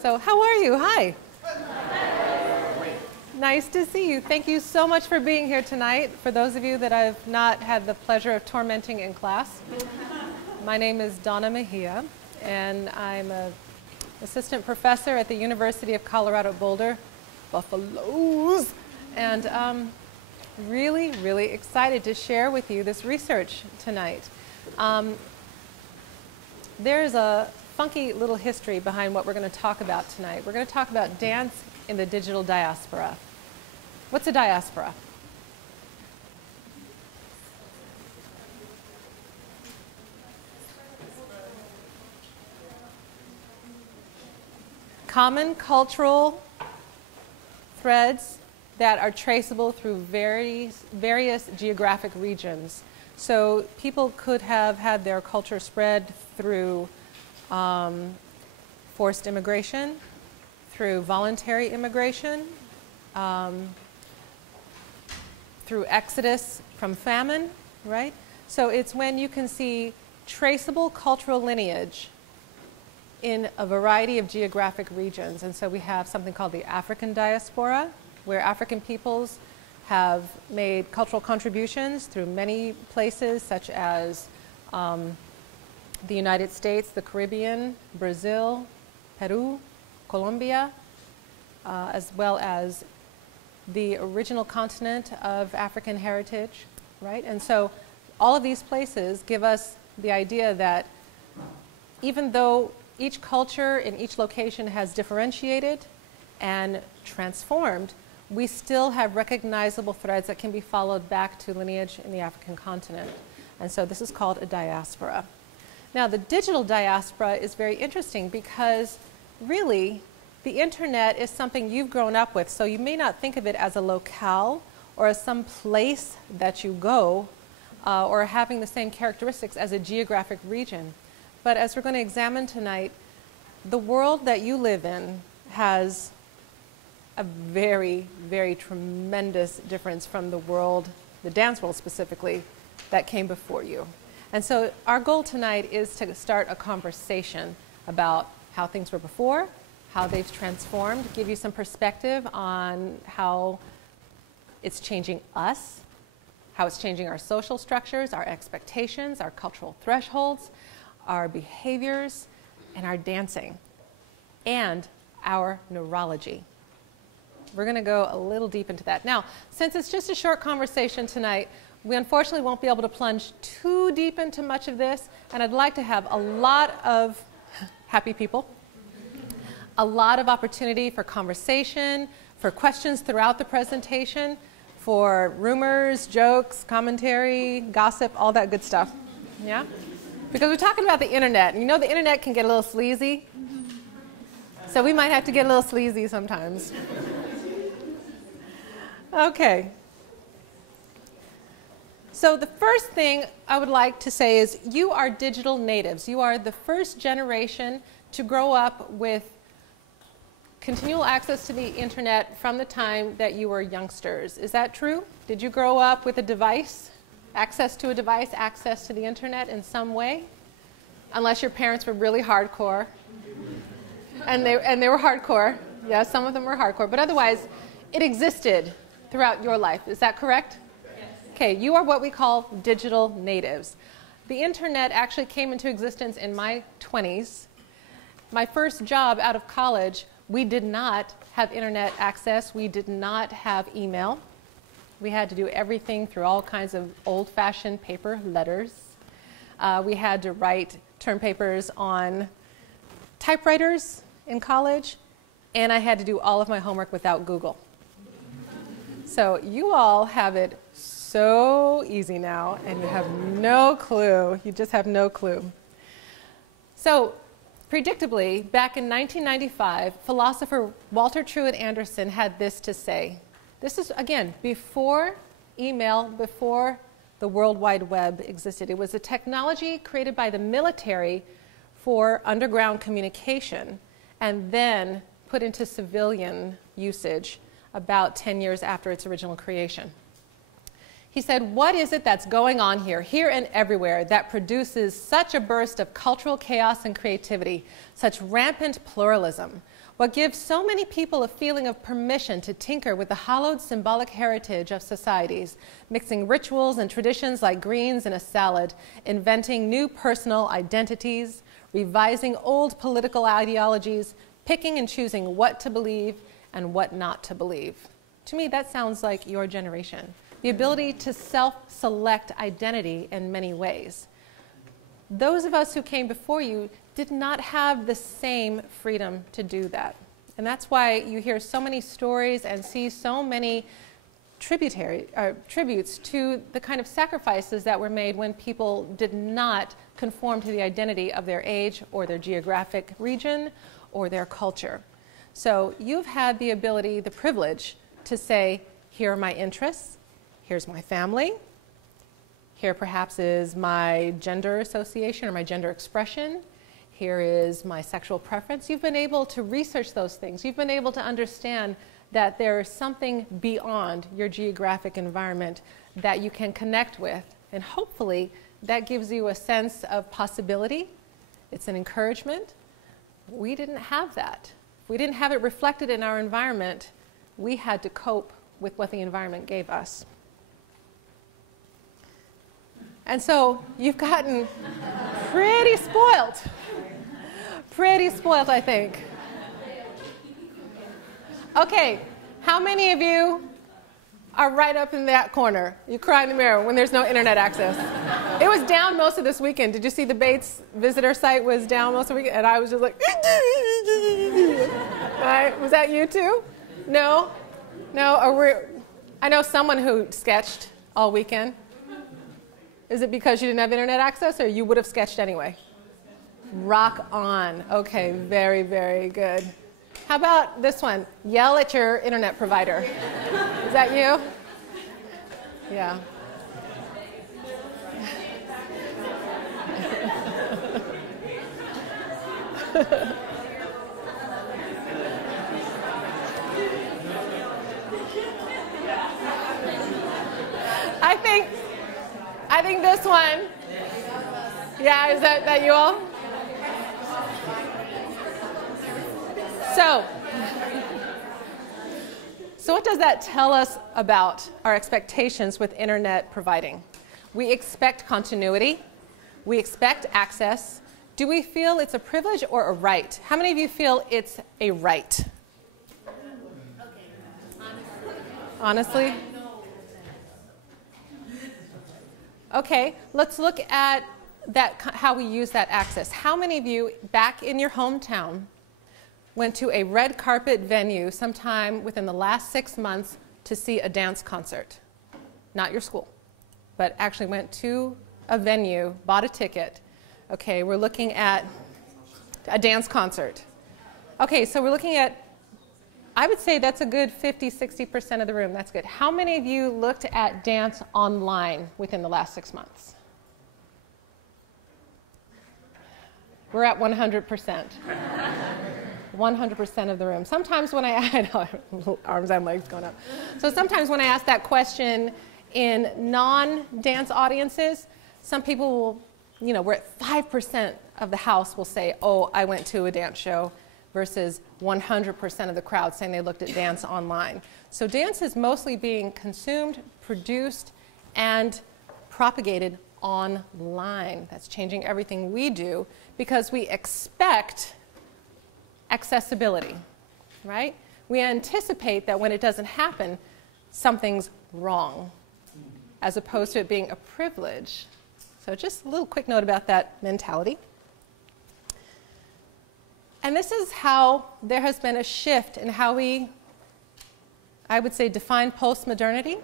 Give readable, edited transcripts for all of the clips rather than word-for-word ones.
So how are you? Hi. Nice to see you. Thank you so much for being here tonight. For those of you that I've not had the pleasure of tormenting in class, my name is Donna Mejia, and I'm an assistant professor at the University of Colorado Boulder, Buffaloes, and really, really excited to share with you this research tonight. There's a funky little history behind what we're going to talk about tonight. We're going to talk about dance in the digital diaspora. What's a diaspora? Common cultural threads that are traceable through various geographic regions. So people could have had their culture spread through forced immigration, through voluntary immigration, through exodus from famine, right? So it's when you can see traceable cultural lineage in a variety of geographic regions. And so we have something called the African diaspora, where African peoples have made cultural contributions through many places, such as the United States, the Caribbean, Brazil, Peru, Colombia, as well as the original continent of African heritage, right? And so all of these places give us the idea that even though each culture in each location has differentiated and transformed, we still have recognizable threads that can be followed back to lineage in the African continent. And so this is called a diaspora. Now, the digital diaspora is very interesting because really the internet is something you've grown up with, so you may not think of it as a locale or as some place that you go or having the same characteristics as a geographic region. But as we're going to examine tonight, the world that you live in has a very, very tremendous difference from the world, the dance world specifically, that came before you. And so our goal tonight is to start a conversation about how things were before, how they've transformed, give you some perspective on how it's changing us, how it's changing our social structures, our expectations, our cultural thresholds, our behaviors, and our dancing, and our neurology. We're going to go a little deep into that. Now, since it's just a short conversation tonight, we unfortunately won't be able to plunge too deep into much of this, and I'd like to have a lot of happy people, a lot of opportunity for conversation, for questions throughout the presentation, for rumors, jokes, commentary, gossip, all that good stuff. Yeah? Because we're talking about the internet, and you know the internet can get a little sleazy, so we might have to get a little sleazy sometimes. Okay. So the first thing I would like to say is you are digital natives. You are the first generation to grow up with continual access to the internet from the time that you were youngsters. Is that true? Did you grow up with a device, access to a device, access to the internet in some way? Unless your parents were really hardcore. And they were hardcore. Yeah, some of them were hardcore. But otherwise, it existed throughout your life. Is that correct? Okay, you are what we call digital natives. The internet actually came into existence in my 20s. My first job out of college, we did not have internet access. We did not have email. We had to do everything through all kinds of old-fashioned paper letters. We had to write term papers on typewriters in college, and I had to do all of my homework without Google. So you all have it so easy now, and you have no clue. You just have no clue. So, predictably, back in 1995, philosopher Walter Truett Anderson had this to say. This is, again, before email, before the World Wide Web existed. It was a technology created by the military for underground communication and then put into civilian usage about 10 years after its original creation. He said, what is it that's going on here and everywhere, that produces such a burst of cultural chaos and creativity, such rampant pluralism? What gives so many people a feeling of permission to tinker with the hallowed symbolic heritage of societies, mixing rituals and traditions like greens in a salad, inventing new personal identities, revising old political ideologies, picking and choosing what to believe and what not to believe. To me, that sounds like your generation. The ability to self-select identity in many ways. Those of us who came before you did not have the same freedom to do that. And that's why you hear so many stories and see so many tributes to the kind of sacrifices that were made when people did not conform to the identity of their age or their geographic region or their culture. So you've had the ability, the privilege, to say, here are my interests, here's my family, here perhaps is my gender association or my gender expression, here is my sexual preference. You've been able to research those things. You've been able to understand that there is something beyond your geographic environment that you can connect with. And hopefully that gives you a sense of possibility. It's an encouragement. We didn't have that. We didn't have it reflected in our environment. We had to cope with what the environment gave us. And so you've gotten pretty spoiled. Pretty spoiled, I think. Okay, how many of you are right up in that corner? You cry in the mirror when there's no internet access. It was down most of this weekend. Did you see the Bates visitor site was down most of the weekend? And I was just like, right? Was that you too? No? No? I know someone who sketched all weekend. Is it because you didn't have internet access or you would have sketched anyway? Rock on. Okay, very, very good. How about this one? Yell at your internet provider. Is that you? Yeah. I think this one. Yeah, is that you all? So what does that tell us about our expectations with internet providing? We expect continuity. We expect access. Do we feel it's a privilege or a right? How many of you feel it's a right? Honestly? Okay, let's look at that, how we use that access. How many of you back in your hometown went to a red carpet venue sometime within the last 6 months to see a dance concert? Not your school, but actually went to a venue, bought a ticket. Okay, we're looking at a dance concert. Okay, so we're looking at, I would say that's a good 50-60% of the room. That's good. How many of you looked at dance online within the last 6 months? We're at 100%. 100% of the room. Sometimes when I know, arms and legs going up. So sometimes when I ask that question in non-dance audiences, some people will, you know, we're at 5% of the house will say, oh, I went to a dance show, versus 100% of the crowd saying they looked at dance online. So dance is mostly being consumed, produced, and propagated online. That's changing everything we do because we expect accessibility, right? We anticipate that when it doesn't happen, something's wrong, as opposed to it being a privilege. So just a little quick note about that mentality. And this is how there has been a shift in how we, I would say, define postmodernity.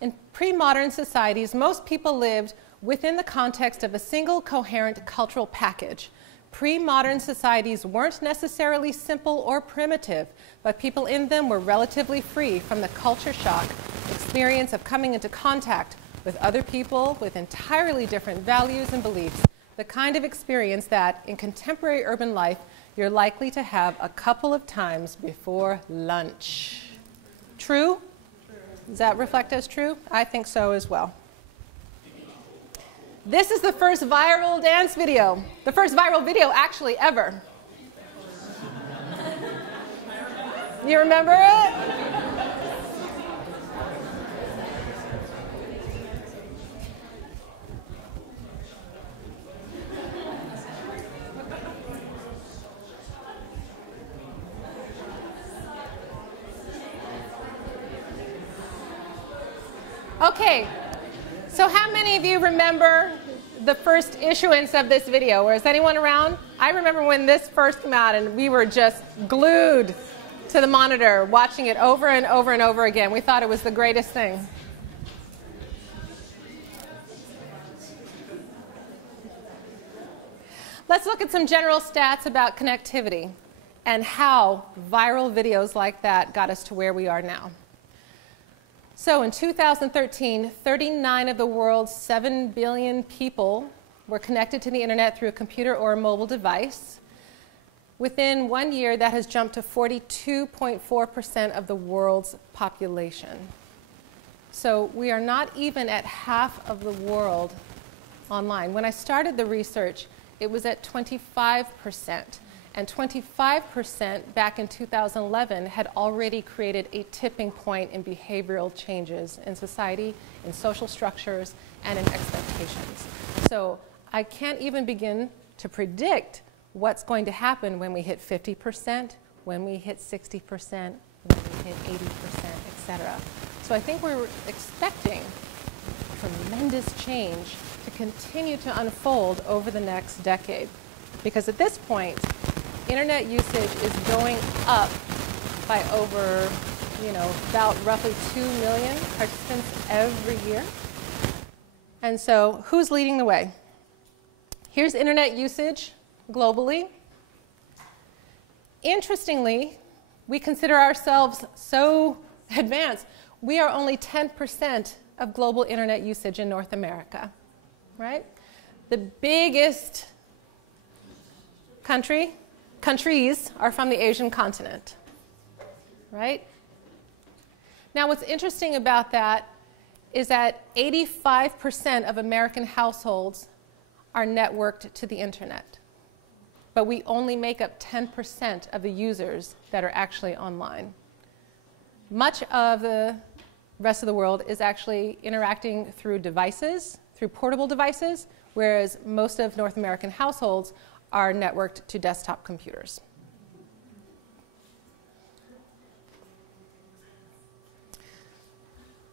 In pre-modern societies, most people lived within the context of a single coherent cultural package. Pre-modern societies weren't necessarily simple or primitive, but people in them were relatively free from the culture shock experience of coming into contact with other people with entirely different values and beliefs, the kind of experience that, in contemporary urban life, you're likely to have a couple of times before lunch. True? Does that reflect as true? I think so as well. This is the first viral dance video. The first viral video actually ever. You remember it? Okay, so how many of you remember the first issuance of this video? Or is anyone around? I remember when this first came out and we were just glued to the monitor watching it over and over and over again. We thought it was the greatest thing. Let's look at some general stats about connectivity and how viral videos like that got us to where we are now. So in 2013, 39 of the world's 7 billion people were connected to the internet through a computer or a mobile device. Within 1 year, that has jumped to 42.4% of the world's population. So we are not even at half of the world online. When I started the research, it was at 25%. And 25% back in 2011 had already created a tipping point in behavioral changes in society, in social structures, and in expectations. So I can't even begin to predict what's going to happen when we hit 50%, when we hit 60%, when we hit 80%, etc. So I think we're expecting tremendous change to continue to unfold over the next decade. Because at this point, internet usage is going up by over, about roughly 2 million participants every year. And so who's leading the way? Here's internet usage globally. Interestingly, we consider ourselves so advanced. We are only 10% of global internet usage in North America, right? The biggest countries are from the Asian continent, right? Now, what's interesting about that is that 85% of American households are networked to the internet, but we only make up 10% of the users that are actually online. Much of the rest of the world is actually interacting through devices, through portable devices, whereas most of North American households are networked to desktop computers.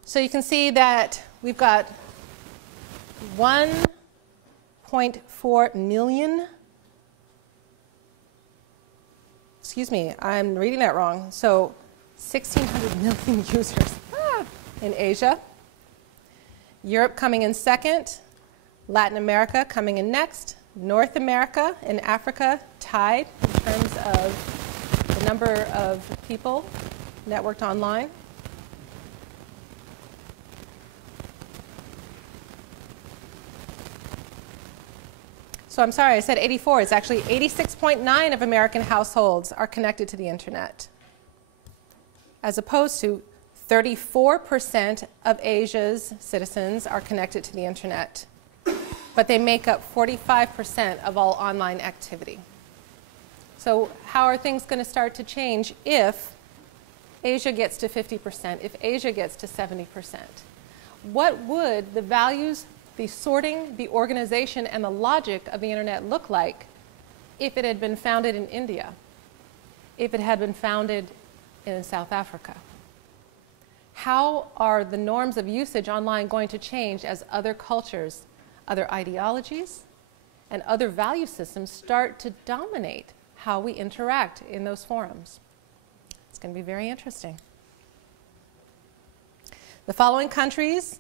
So you can see that we've got 1.4 million, excuse me, I'm reading that wrong, so 1,600 million users in Asia, Europe coming in second, Latin America coming in next, North America and Africa tied in terms of the number of people networked online. So I'm sorry, I said 84. It's actually 86.9% of American households are connected to the internet, as opposed to 34% of Asia's citizens are connected to the internet. But they make up 45% of all online activity. So how are things going to start to change if Asia gets to 50%, if Asia gets to 70%? What would the values, the sorting, the organization, and the logic of the internet look like if it had been founded in India, if it had been founded in South Africa? How are the norms of usage online going to change as other cultures, other ideologies, and other value systems start to dominate how we interact in those forums? It's going to be very interesting. The following countries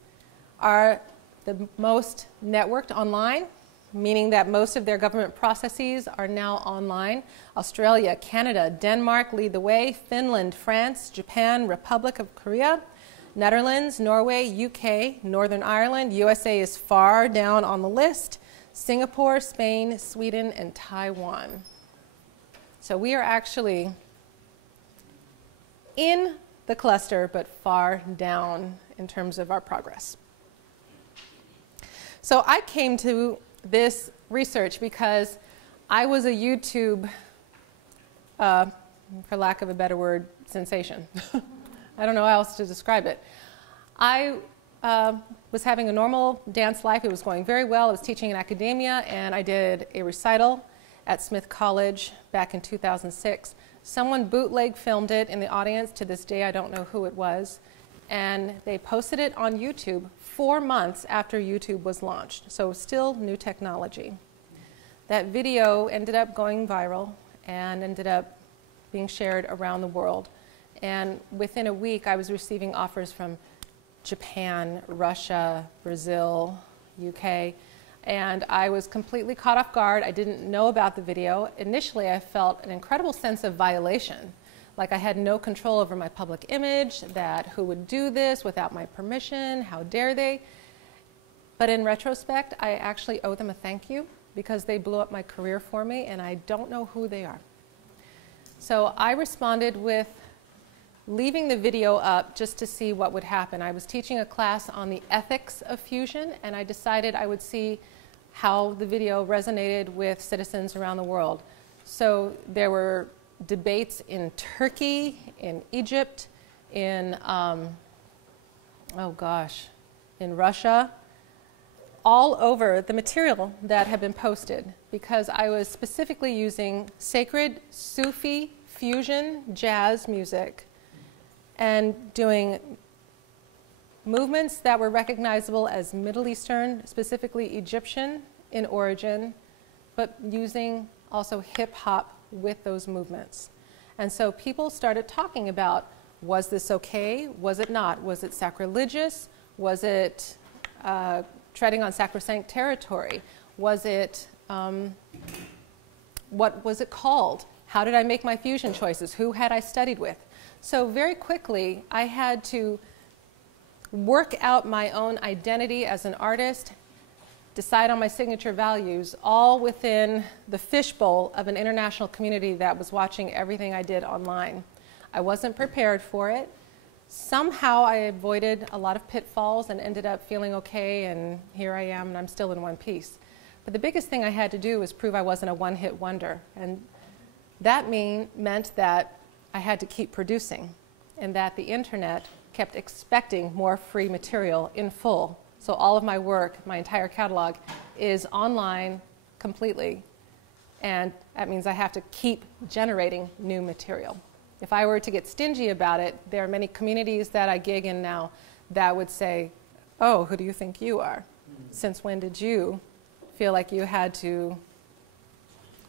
are the most networked online, meaning that most of their government processes are now online. Australia, Canada, Denmark lead the way, Finland, France, Japan, Republic of Korea, Netherlands, Norway, UK, Northern Ireland, USA is far down on the list, Singapore, Spain, Sweden, and Taiwan. So we are actually in the cluster, but far down in terms of our progress. So I came to this research because I was a YouTube, for lack of a better word, sensation. I don't know how else to describe it. I was having a normal dance life. It was going very well. I was teaching in academia, and I did a recital at Smith College back in 2006. Someone bootleg filmed it in the audience. To this day, I don't know who it was. And they posted it on YouTube 4 months after YouTube was launched. So still new technology. That video ended up going viral and ended up being shared around the world. And within a week, I was receiving offers from Japan, Russia, Brazil, UK, and I was completely caught off guard. I didn't know about the video. Initially, I felt an incredible sense of violation, like I had no control over my public image, that who would do this without my permission, how dare they? But in retrospect, I actually owe them a thank you because they blew up my career for me, and I don't know who they are. So I responded with leaving the video up just to see what would happen. I was teaching a class on the ethics of fusion, and I decided I would see how the video resonated with citizens around the world. So there were debates in Turkey, in Egypt, in, in Russia, all over the material that had been posted, because I was specifically using sacred Sufi fusion jazz music and doing movements that were recognizable as Middle Eastern, specifically Egyptian in origin, but using also hip hop with those movements. And so people started talking about, was this okay? Was it not? Was it sacrilegious? Was it treading on sacrosanct territory? Was it, what was it called? How did I make my fusion choices? Who had I studied with? So very quickly, I had to work out my own identity as an artist, decide on my signature values, all within the fishbowl of an international community that was watching everything I did online. I wasn't prepared for it. Somehow I avoided a lot of pitfalls and ended up feeling okay, and here I am, and I'm still in one piece. But the biggest thing I had to do was prove I wasn't a one-hit wonder, and that meant that I had to keep producing, and that the internet kept expecting more free material in full. So all of my work, my entire catalog, is online completely, and that means I have to keep generating new material. If I were to get stingy about it, there are many communities that I gig in now that would say, oh, who do you think you are? Since when did you feel like you had to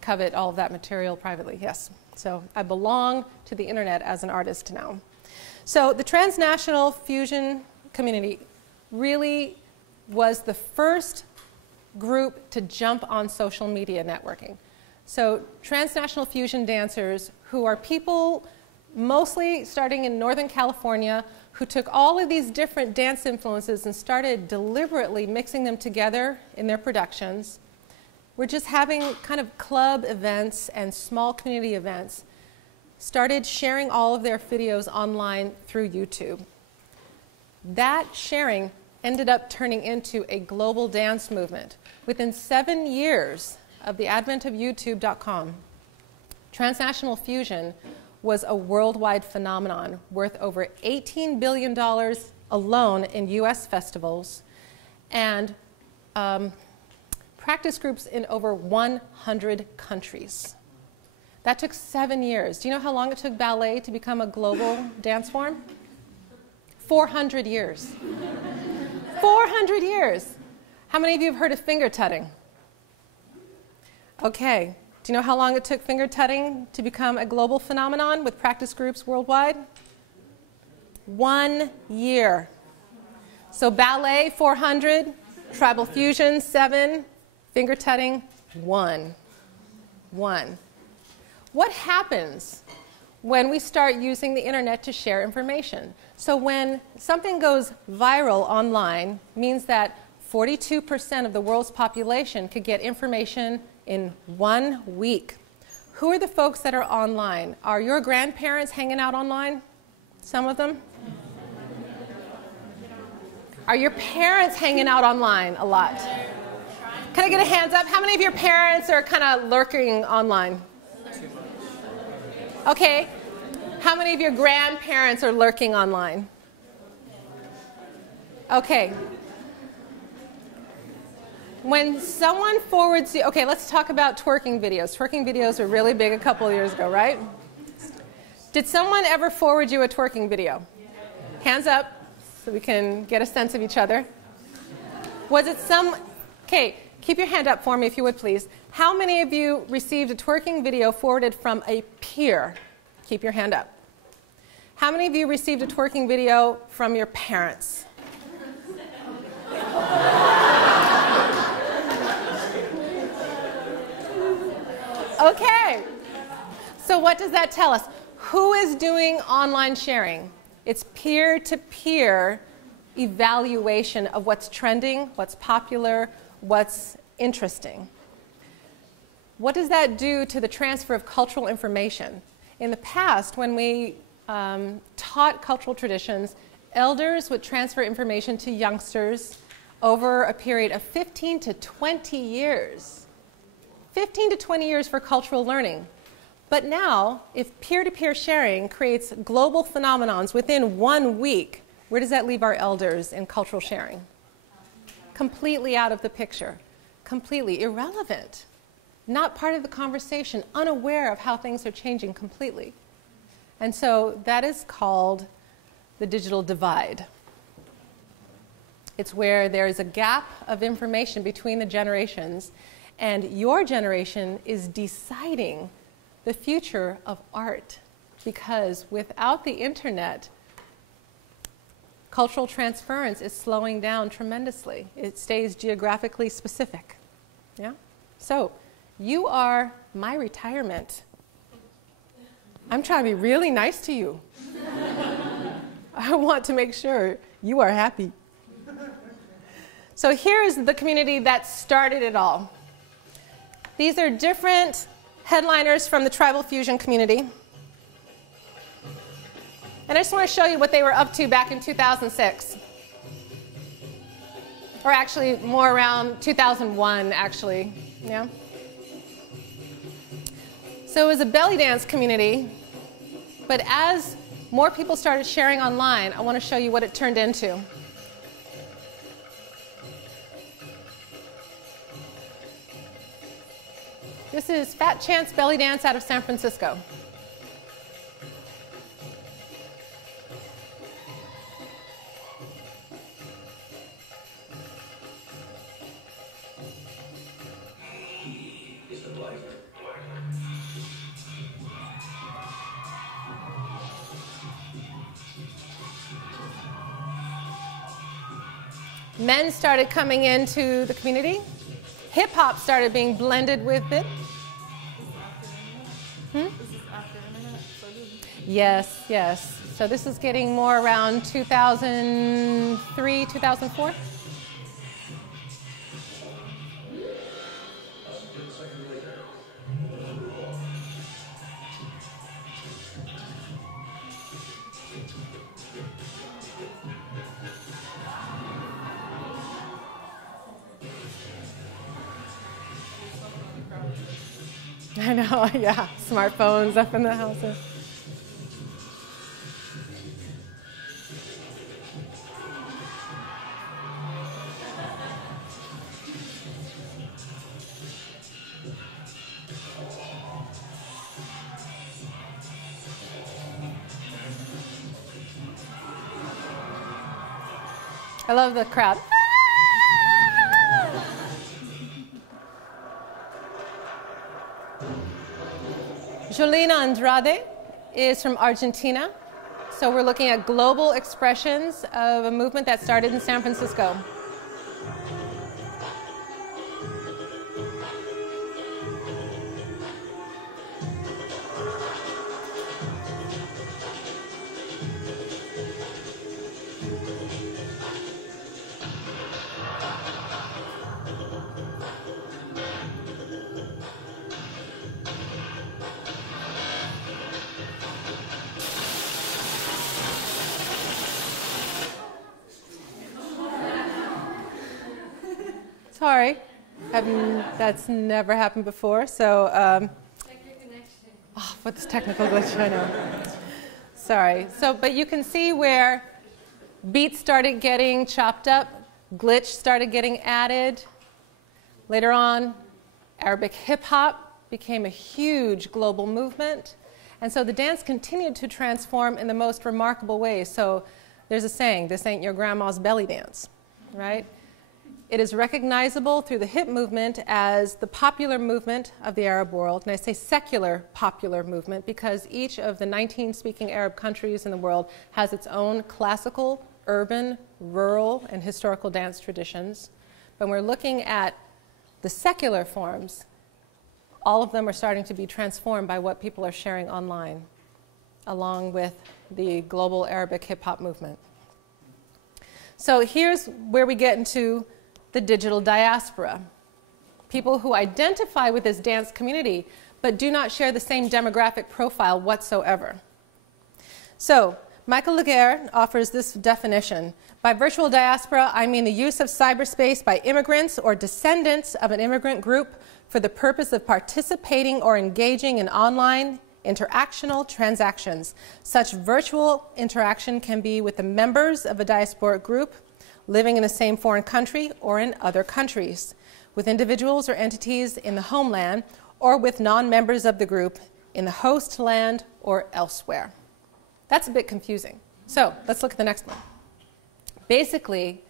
covet all of that material privately? Yes. So I belong to the internet as an artist now. So the transnational fusion community really was the first group to jump on social media networking. So transnational fusion dancers, who are people mostly starting in Northern California, who took all of these different dance influences and started deliberately mixing them together in their productions. We're just having kind of club events and small community events, started sharing all of their videos online through YouTube. That sharing ended up turning into a global dance movement. Within 7 years of the advent of YouTube.com, transnational fusion was a worldwide phenomenon worth over $18 billion alone in US festivals, and practice groups in over 100 countries. That took 7 years. Do you know how long it took ballet to become a global dance form? 400 years. 400 years. How many of you have heard of finger tutting? Okay. Do you know how long it took finger tutting to become a global phenomenon with practice groups worldwide? 1 year. So ballet, 400, tribal fusion, 7, finger tutting, 1. What happens when we start using the internet to share information? So when something goes viral online, means that 42% of the world's population could get information in 1 week. Who are the folks that are online? Are your grandparents hanging out online? Some of them? Are your parents hanging out online a lot? Can I get a hands up? How many of your parents are kind of lurking online? Okay. How many of your grandparents are lurking online? Okay. When someone forwards you, okay, let's talk about twerking videos. Twerking videos were really big a couple of years ago, right? Did someone ever forward you a twerking video? Hands up so we can get a sense of each other. Was it okay, keep your hand up for me if you would please. How many of you received a twerking video forwarded from a peer? Keep your hand up. How many of you received a twerking video from your parents? Okay, so what does that tell us? Who is doing online sharing? It's peer-to-peer evaluation of what's trending, what's popular, what's interesting. What does that do to the transfer of cultural information? In the past, when we taught cultural traditions, elders would transfer information to youngsters over a period of 15 to 20 years. 15 to 20 years for cultural learning. But now, if peer-to-peer sharing creates global phenomenons within 1 week, where does that leave our elders in cultural sharing? Completely out of the picture. Completely irrelevant. Not part of the conversation, unaware of how things are changing completely. And so that is called the digital divide. It's where there is a gap of information between the generations, and your generation is deciding the future of art, because without the internet, cultural transference is slowing down tremendously. It stays geographically specific. Yeah? So, you are my retirement. I'm trying to be really nice to you. I want to make sure you are happy. So here is the community that started it all. These are different headliners from the tribal fusion community. And I just want to show you what they were up to back in 2006. Or actually, more around 2001, actually. Yeah? So it was a belly dance community. But as more people started sharing online, I want to show you what it turned into. This is Fat Chance Belly Dance out of San Francisco. Men started coming into the community. Hip-hop started being blended with it. Yes, yes. So this is getting more around 2003, 2004. I know, yeah, smartphones up in the houses. I love the crowd. Jolina Andrade is from Argentina. So we're looking at global expressions of a movement that started in San Francisco. Sorry, that's never happened before. So, oh, what this technical glitch, I know. Sorry. So, but you can see where beats started getting chopped up, glitch started getting added. Later on, Arabic hip-hop became a huge global movement. And so the dance continued to transform in the most remarkable ways. So there's a saying, this ain't your grandma's belly dance, right? It is recognizable through the hip movement as the popular movement of the Arab world. And I say secular popular movement because each of the 19 speaking Arab countries in the world has its own classical, urban, rural, and historical dance traditions. But when we're looking at the secular forms, all of them are starting to be transformed by what people are sharing online, along with the global Arabic hip-hop movement. So here's where we get into the digital diaspora. People who identify with this dance community, but do not share the same demographic profile whatsoever. So Michael Laguerre offers this definition. By virtual diaspora, I mean the use of cyberspace by immigrants or descendants of an immigrant group for the purpose of participating or engaging in online interactional transactions. Such virtual interaction can be with the members of a diasporic group living in the same foreign country or in other countries, with individuals or entities in the homeland, or with non-members of the group in the host land or elsewhere. That's a bit confusing. So let's look at the next one. Basically,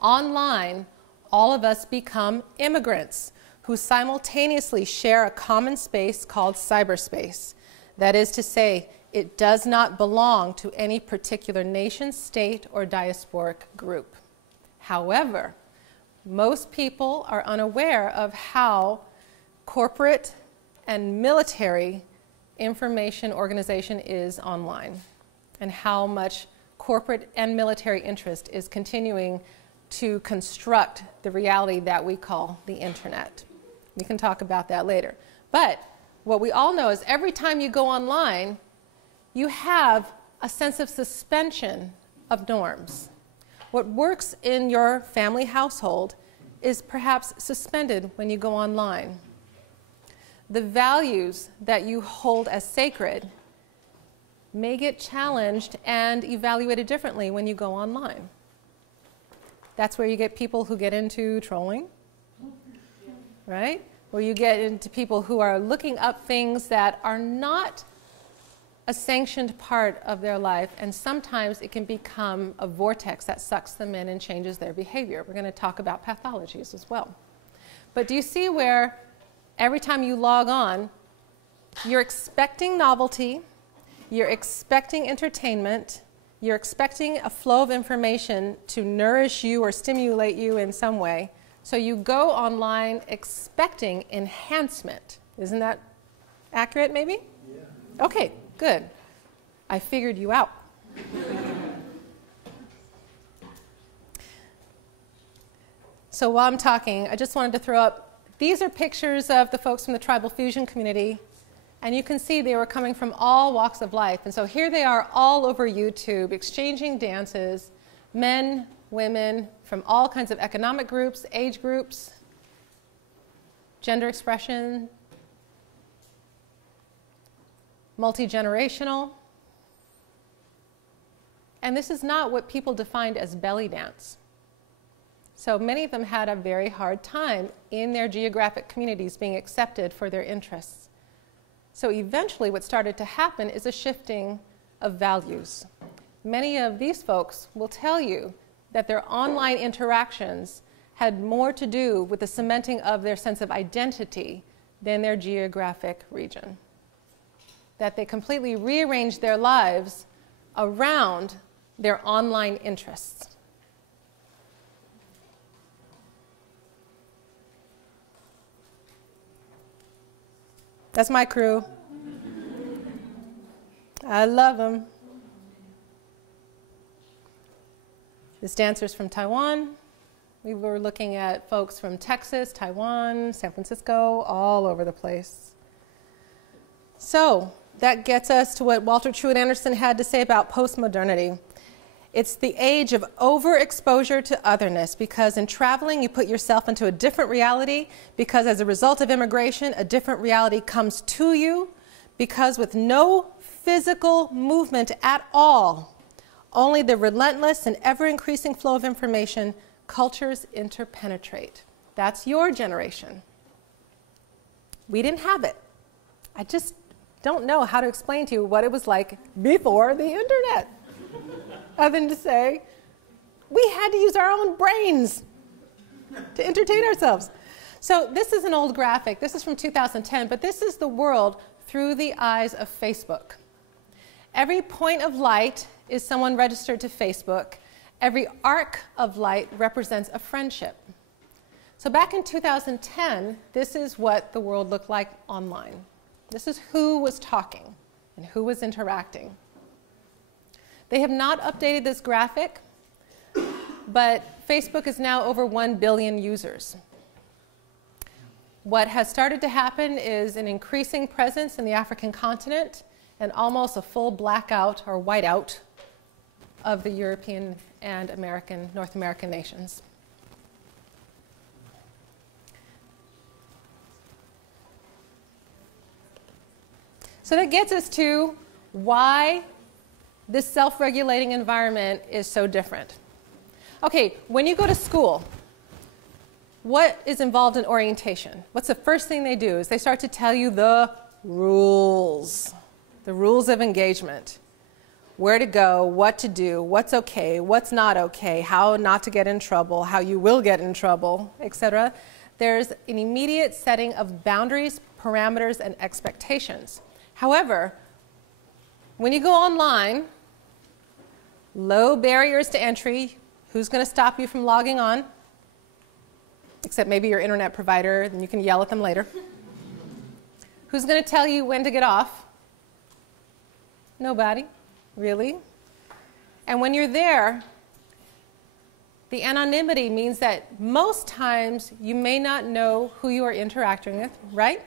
online, all of us become immigrants who simultaneously share a common space called cyberspace. That is to say, it does not belong to any particular nation, state, or diasporic group. However, most people are unaware of how corporate and military information organization is online and how much corporate and military interest is continuing to construct the reality that we call the internet. We can talk about that later. But what we all know is every time you go online, you have a sense of suspension of norms. What works in your family household is perhaps suspended when you go online. The values that you hold as sacred may get challenged and evaluated differently when you go online. That's where you get people who get into trolling, right? Where you get into people who are looking up things that are not a sanctioned part of their life, and sometimes it can become a vortex that sucks them in and changes their behavior. We're going to talk about pathologies as well. But do you see where every time you log on, you're expecting novelty, you're expecting entertainment, you're expecting a flow of information to nourish you or stimulate you in some way. So you go online expecting enhancement. Isn't that accurate, maybe? Yeah. Okay, good. I figured you out. So while I'm talking, I just wanted to throw up, these are pictures of the folks from the tribal fusion community. And you can see they were coming from all walks of life. And so here they are all over YouTube, exchanging dances, men, women, from all kinds of economic groups, age groups, gender expression, multi-generational. And this is not what people defined as belly dance. So many of them had a very hard time in their geographic communities being accepted for their interests. So eventually what started to happen is a shifting of values. Many of these folks will tell you that their online interactions had more to do with the cementing of their sense of identity than their geographic region. That they completely rearranged their lives around their online interests. That's my crew. I love them. This dancer's from Taiwan. We were looking at folks from Texas, Taiwan, San Francisco, all over the place. So that gets us to what Walter Truett Anderson had to say about postmodernity. It's the age of overexposure to otherness, because in traveling you put yourself into a different reality, because as a result of immigration a different reality comes to you, because with no physical movement at all, only the relentless and ever-increasing flow of information. Cultures interpenetrate. That's your generation. We didn't have it. I just don't know how to explain to you what it was like before the internet, other than to say we had to use our own brains to entertain ourselves. So this is an old graphic. This is from 2010, but this is the world through the eyes of Facebook. Every point of light is someone registered to Facebook. Every arc of light represents a friendship. So back in 2010, this is what the world looked like online. This is who was talking and who was interacting. They have not updated this graphic, but Facebook is now over 1 billion users. What has started to happen is an increasing presence in the African continent and almost a full blackout or whiteout of the European and North American nations. So that gets us to why this self-regulating environment is so different. Okay, when you go to school, what is involved in orientation? What's the first thing they do? Is they start to tell you the rules of engagement. Where to go, what to do, what's okay, what's not okay, how not to get in trouble, how you will get in trouble, etc. There's an immediate setting of boundaries, parameters, and expectations. However, when you go online, low barriers to entry. Who's going to stop you from logging on? Except maybe your internet provider, then you can yell at them later. Who's going to tell you when to get off? Nobody, really. And when you're there, the anonymity means that most times you may not know who you are interacting with, right?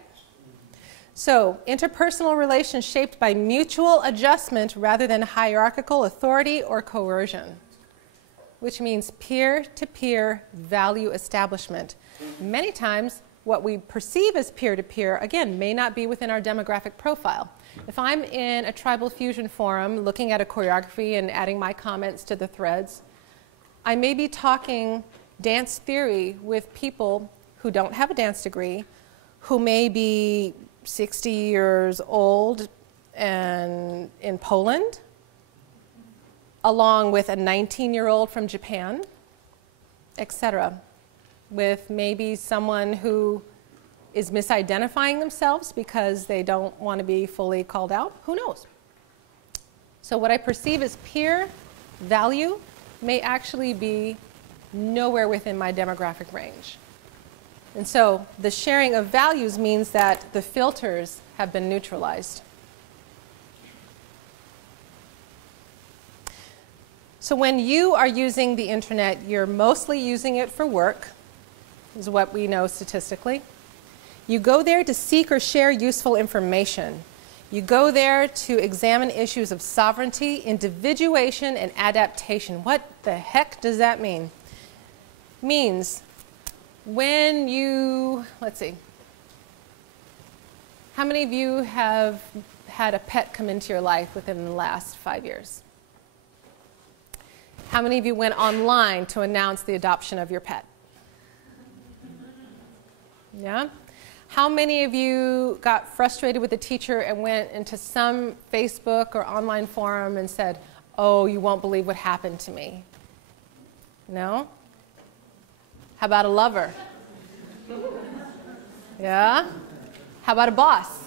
So, interpersonal relations shaped by mutual adjustment rather than hierarchical authority or coercion, which means peer-to-peer value establishment. Many times, what we perceive as peer-to-peer, again, may not be within our demographic profile. If I'm in a tribal fusion forum looking at a choreography and adding my comments to the threads, I may be talking dance theory with people who don't have a dance degree, who may be 60 years old and in Poland, along with a 19-year-old from Japan, etc., with maybe someone who is misidentifying themselves because they don't want to be fully called out. Who knows? So what I perceive as peer value may actually be nowhere within my demographic range. And so the sharing of values means that the filters have been neutralized. So when you are using the internet, you're mostly using it for work, is what we know statistically. You go there to seek or share useful information. You go there to examine issues of sovereignty, individuation, and adaptation. What the heck does that mean? Means when you, let's see, how many of you have had a pet come into your life within the last 5 years? How many of you went online to announce the adoption of your pet? Yeah? How many of you got frustrated with a teacher and went into some Facebook or online forum and said, "Oh, you won't believe what happened to me"? No? How about a lover? Yeah? How about a boss?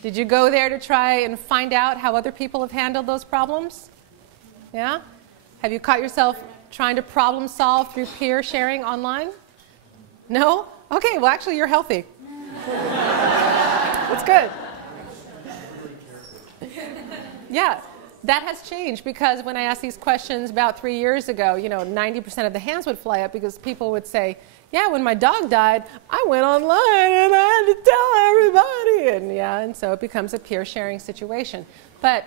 Did you go there to try and find out how other people have handled those problems? Yeah? Have you caught yourself trying to problem solve through peer sharing online? No? Okay, well actually you're healthy. It's good. Yeah, that has changed because when I asked these questions about 3 years ago, 90% of the hands would fly up because people would say, yeah, when my dog died, I went online and I had to tell everybody. And so it becomes a peer sharing situation. But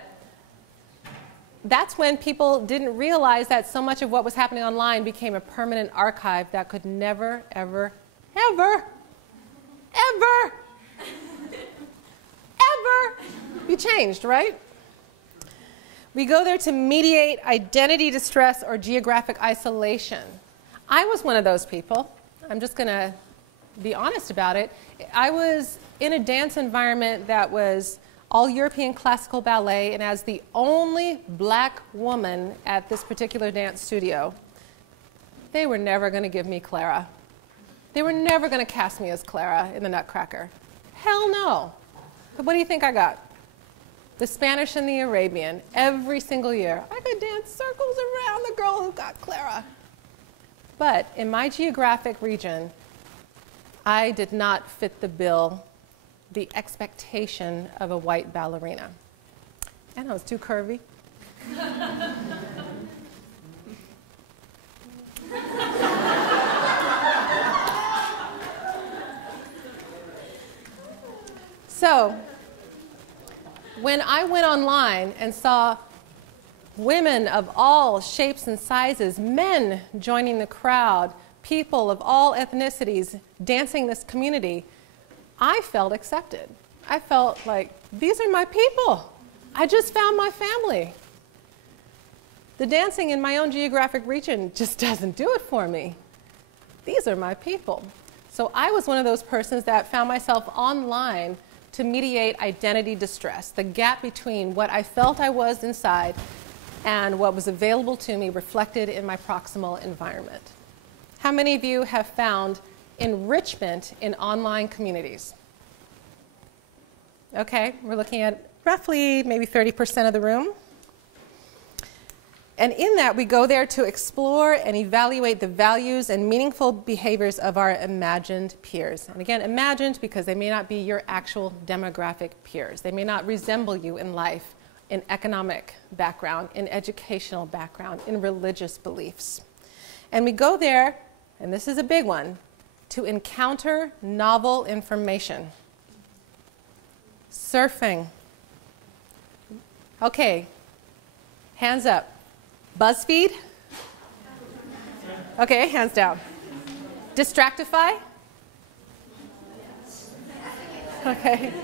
that's when people didn't realize that so much of what was happening online became a permanent archive that could never, ever, ever, ever, ever be changed, right? We go there to mediate identity distress or geographic isolation. I was one of those people. I'm just going to be honest about it. I was in a dance environment that was all European classical ballet, and as the only black woman at this particular dance studio, they were never going to give me Clara. They were never going to cast me as Clara in the Nutcracker. Hell no. But what do you think I got? The Spanish and the Arabian, every single year. I could dance circles around the girl who got Clara. But in my geographic region, I did not fit the bill, the expectation of a white ballerina. And I was too curvy. So, when I went online and saw women of all shapes and sizes, men joining the crowd, people of all ethnicities dancing this community, I felt accepted. I felt like, these are my people. I just found my family. The dancing in my own geographic region just doesn't do it for me. These are my people. So I was one of those persons that found myself online to mediate identity distress, the gap between what I felt I was inside and what was available to me reflected in my proximal environment. How many of you have found enrichment in online communities? Okay, we're looking at roughly maybe 30% of the room. And in that, we go there to explore and evaluate the values and meaningful behaviors of our imagined peers. And again, imagined because they may not be your actual demographic peers. They may not resemble you in life, in economic background, in educational background, in religious beliefs. And we go there, and this is a big one, to encounter novel information. Surfing. Okay, hands up. BuzzFeed? Okay, hands down. Distractify? Okay.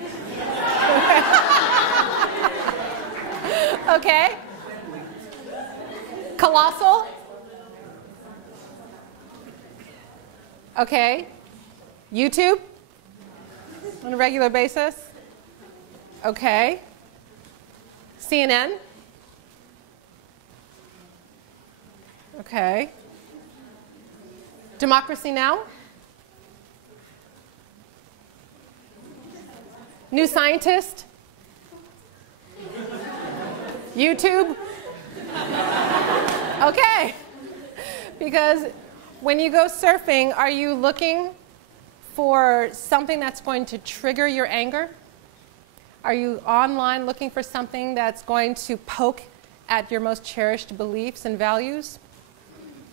Okay. Colossal? Okay. YouTube? On a regular basis? Okay. CNN? Okay. Democracy Now? New Scientist? YouTube? Okay. Because when you go surfing, are you looking for something that's going to trigger your anger? Are you online looking for something that's going to poke at your most cherished beliefs and values?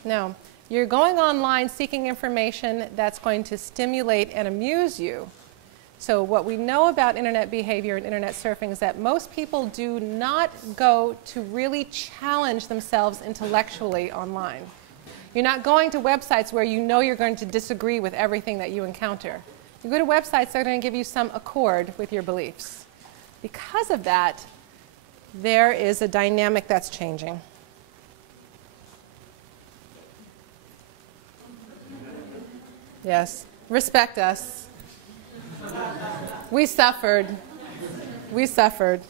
No. You're going online seeking information that's going to stimulate and amuse you. So what we know about internet behavior and internet surfing is that most people do not go to really challenge themselves intellectually online. You're not going to websites where you know you're going to disagree with everything that you encounter. You go to websites that are going to give you some accord with your beliefs. Because of that, there is a dynamic that's changing. Yes, respect us. We suffered. We suffered.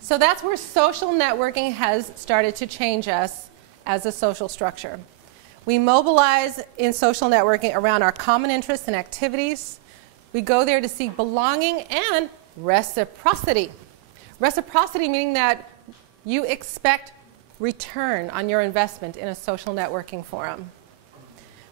So that's where social networking has started to change us as a social structure. We mobilize in social networking around our common interests and activities. We go there to seek belonging and reciprocity. Reciprocity meaning that you expect return on your investment in a social networking forum.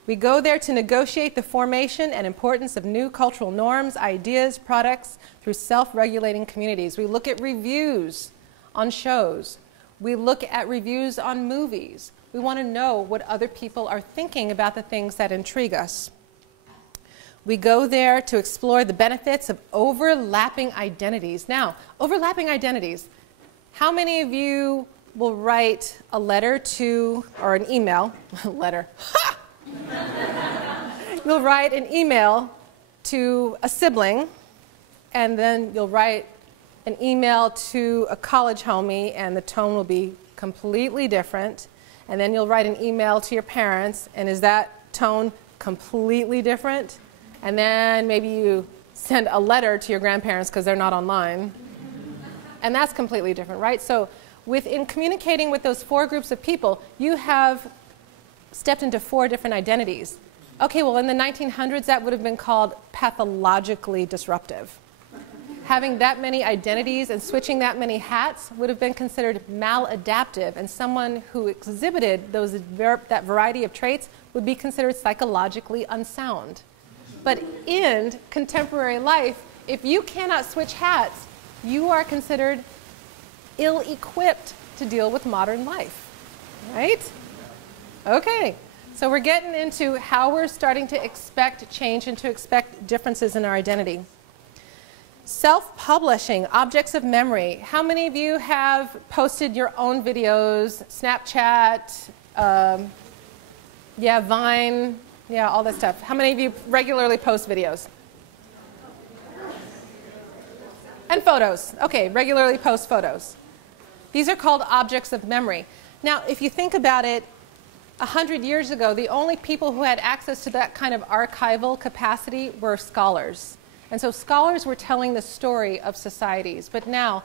We go there to negotiate the formation and importance of new cultural norms, ideas, products through self-regulating communities. We look at reviews on shows. We look at reviews on movies. We want to know what other people are thinking about the things that intrigue us. We go there to explore the benefits of overlapping identities. Now, overlapping identities. How many of you will write a letter to, or an email, letter, ha! You'll write an email to a sibling, and then you'll write an email to a college homie, and the tone will be completely different. And then you'll write an email to your parents, and is that tone completely different? And then maybe you send a letter to your grandparents because they're not online. And that's completely different, right? So in communicating with those 4 groups of people, you have stepped into 4 different identities. Okay, well, in the 1900s, that would have been called pathologically disruptive. Having that many identities and switching that many hats would have been considered maladaptive, and someone who exhibited that variety of traits would be considered psychologically unsound. But in contemporary life, if you cannot switch hats, you are considered ill-equipped to deal with modern life, right? Okay, so we're getting into how we're starting to expect change and to expect differences in our identity. Self-publishing, objects of memory. How many of you have posted your own videos, Snapchat, Vine, all that stuff? How many of you regularly post videos? And photos. Okay, regularly post photos. These are called objects of memory. Now, if you think about it, 100 years ago, the only people who had access to that kind of archival capacity were scholars. And so scholars were telling the story of societies. But now,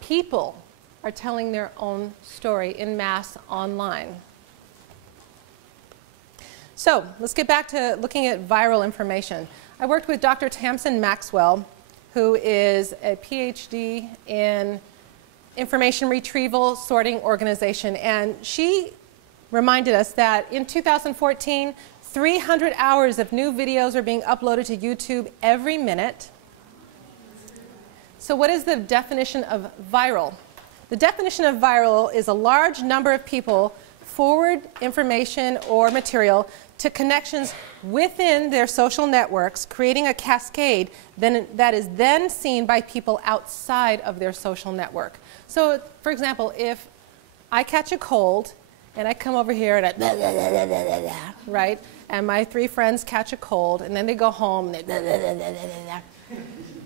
people are telling their own story in mass online. So let's get back to looking at viral information. I worked with Dr. Tamsin Maxwell, who is a PhD in information retrieval, sorting, organization. And she reminded us that in 2014, 300 hours of new videos are being uploaded to YouTube every minute. So what is the definition of viral? The definition of viral is a large number of people forward information or material to connections within their social networks, creating a cascade that is then seen by people outside of their social network. So, for example, if I catch a cold and I come over here and right? And my 3 friends catch a cold, and then they go home,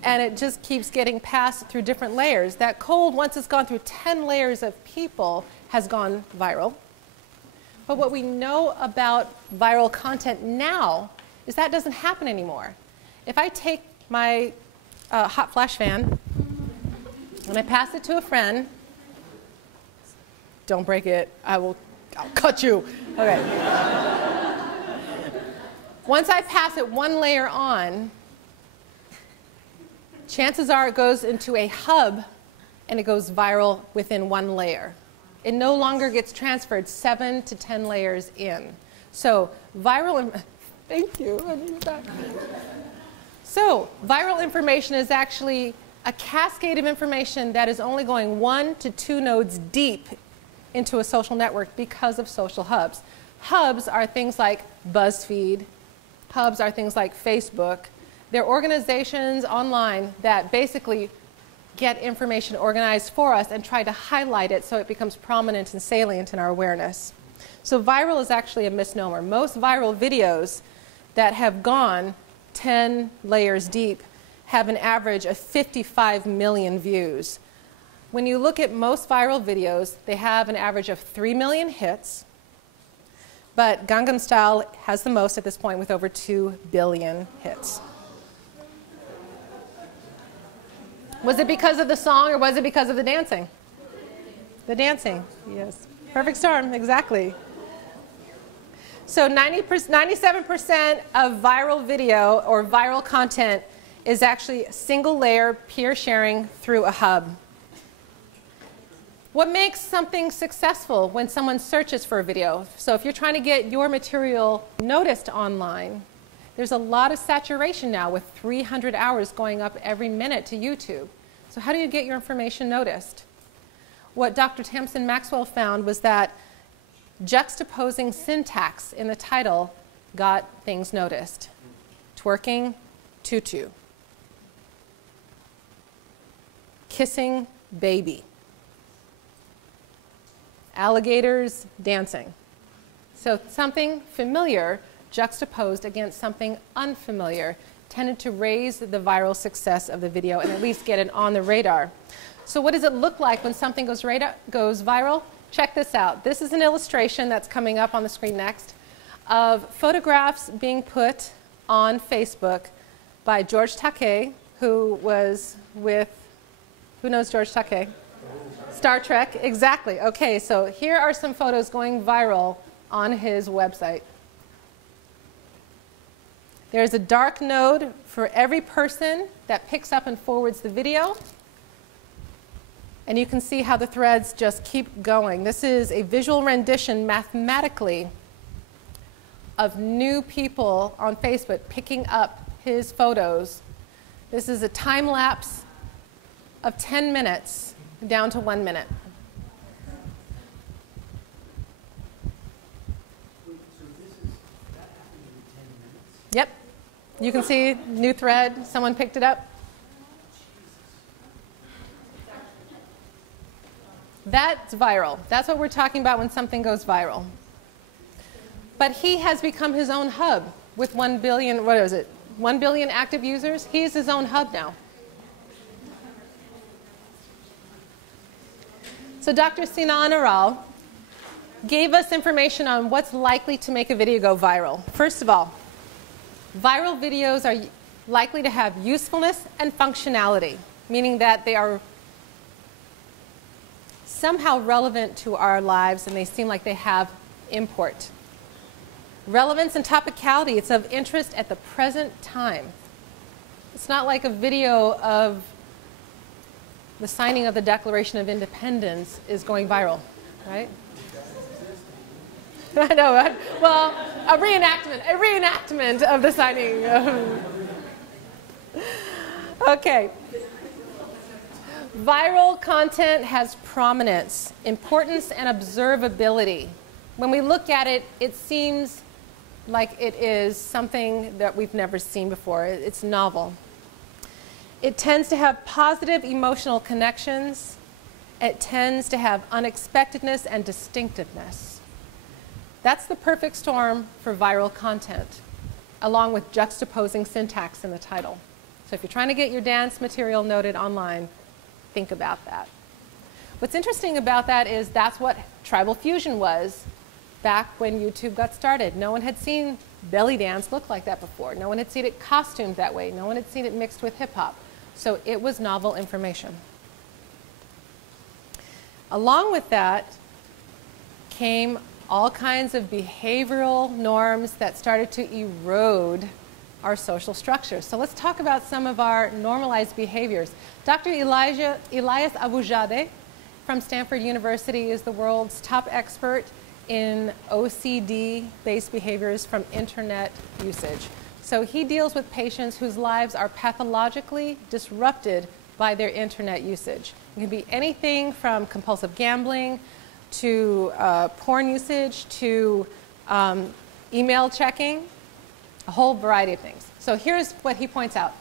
and it just keeps getting passed through different layers. That cold, once it's gone through 10 layers of people, has gone viral. But what we know about viral content now is that doesn't happen anymore. If I take my hot flash fan and I pass it to a friend, don't break it, I'll cut you. Okay. Once I pass it 1 layer on, chances are it goes into a hub and it goes viral within 1 layer. It no longer gets transferred 7 to 10 layers in. So thank you, I needed that. So viral information is actually a cascade of information that is only going 1 to 2 nodes deep into a social network because of social hubs. Hubs are things like BuzzFeed. Hubs are things like Facebook. They're organizations online that basically get information organized for us and try to highlight it so it becomes prominent and salient in our awareness. So viral is actually a misnomer. Most viral videos that have gone 10 layers deep have an average of 55 million views. When you look at most viral videos, they have an average of 3 million hits. But Gangnam Style has the most at this point with over 2 billion hits. Was it because of the song or was it because of the dancing? The dancing, yes. Perfect storm, exactly. So 97% of viral video or viral content is actually single layer peer sharing through a hub. What makes something successful when someone searches for a video? So if you're trying to get your material noticed online, there's a lot of saturation now with 300 hours going up every minute to YouTube. So how do you get your information noticed? What Dr. Tamsin Maxwell found was that juxtaposing syntax in the title got things noticed. Twerking, tutu. Kissing, baby. Alligators, dancing. So something familiar juxtaposed against something unfamiliar tended to raise the viral success of the video and at least get it on the radar. So what does it look like when something goes viral? Check this out. This is an illustration that's coming up on the screen next of photographs being put on Facebook by George Takei, who was with, who knows George Takei? Star Trek, exactly. Okay, so here are some photos going viral on his website. There's a dark node for every person that picks up and forwards the video. And you can see how the threads just keep going. This is a visual rendition mathematically of new people on Facebook picking up his photos. This is a time lapse of 10 minutes down to 1 minute. So this is, that happened in 10 minutes? Yep. You can see new thread, someone picked it up. That's viral. That's what we're talking about when something goes viral. But he has become his own hub with 1 billion, what is it, 1 billion active users? He's his own hub now. So Dr. Sinan Aral gave us information on what's likely to make a video go viral. First of all, viral videos are likely to have usefulness and functionality, meaning that they are somehow relevant to our lives and they seem like they have import. Relevance and topicality, it's of interest at the present time. It's not like a video of the signing of the Declaration of Independence is going viral, right? I know, right? Well, a reenactment of the signing. Okay. Viral content has prominence, importance, and observability. When we look at it, it seems like it is something that we've never seen before. It's novel. It tends to have positive emotional connections. It tends to have unexpectedness and distinctiveness. That's the perfect storm for viral content, along with juxtaposing syntax in the title. So if you're trying to get your dance material noted online, think about that. What's interesting about that is that's what Tribal Fusion was back when YouTube got started. No one had seen belly dance look like that before. No one had seen it costumed that way. No one had seen it mixed with hip hop. So it was novel information. Along with that came all kinds of behavioral norms that started to erode our social structures. So let's talk about some of our normalized behaviors. Dr. Elias Abujade from Stanford University is the world's top expert in OCD-based behaviors from internet usage. So he deals with patients whose lives are pathologically disrupted by their internet usage. It can be anything from compulsive gambling to porn usage to email checking, a whole variety of things. So here's what he points out.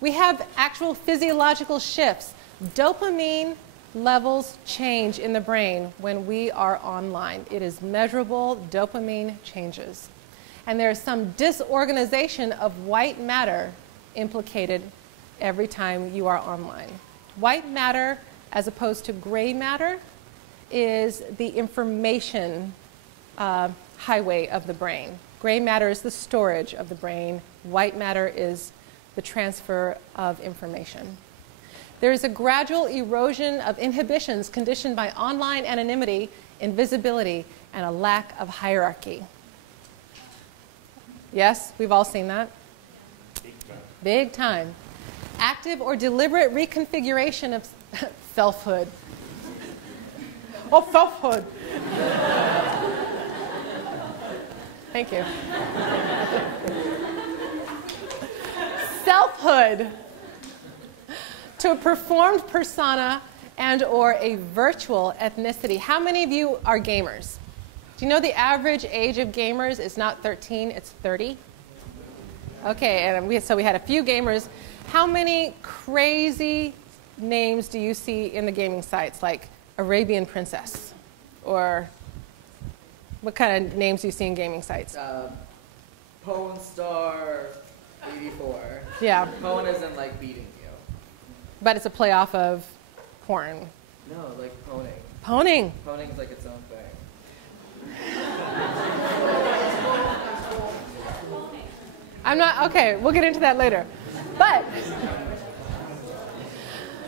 We have actual physiological shifts. Dopamine levels change in the brain when we are online. It is measurable. Dopamine changes. And there is some disorganization of white matter implicated every time you are online. White matter, as opposed to gray matter, is the information highway of the brain. Gray matter is the storage of the brain. White matter is the transfer of information. There is a gradual erosion of inhibitions conditioned by online anonymity, invisibility, and a lack of hierarchy. Yes, we've all seen that. Big time. Big time. Active or deliberate reconfiguration of selfhood. Oh, selfhood. Thank you. Selfhood. To a performed persona and or a virtual ethnicity. How many of you are gamers? Do you know the average age of gamers is not 13, it's 30? Okay, and so we had a few gamers. How many crazy names do you see in the gaming sites, like Arabian Princess? Or what kind of names do you see in gaming sites? Porn star, 84. Yeah, Pwn isn't like beating you. but it's a play off of porn. No, like poning. Poning. Poning is like its own thing. I'm not, okay, we'll get into that later. But,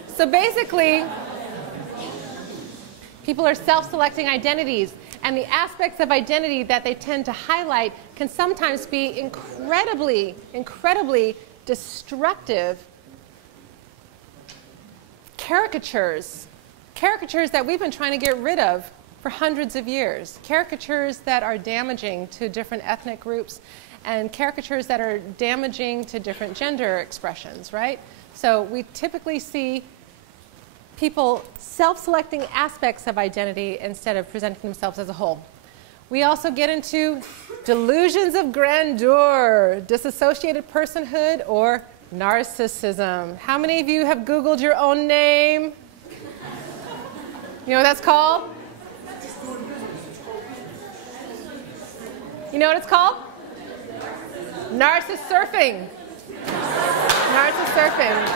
so basically, people are self-selecting identities, and the aspects of identity that they tend to highlight can sometimes be incredibly, incredibly destructive caricatures. Caricatures that we've been trying to get rid of for hundreds of years. Caricatures that are damaging to different ethnic groups, and caricatures that are damaging to different gender expressions, right? So we typically see people self-selecting aspects of identity instead of presenting themselves as a whole. We also get into delusions of grandeur, dissociated personhood, or narcissism. How many of you have Googled your own name? You know what that's called? You know what it's called? Narcissurfing. Narcissurfing.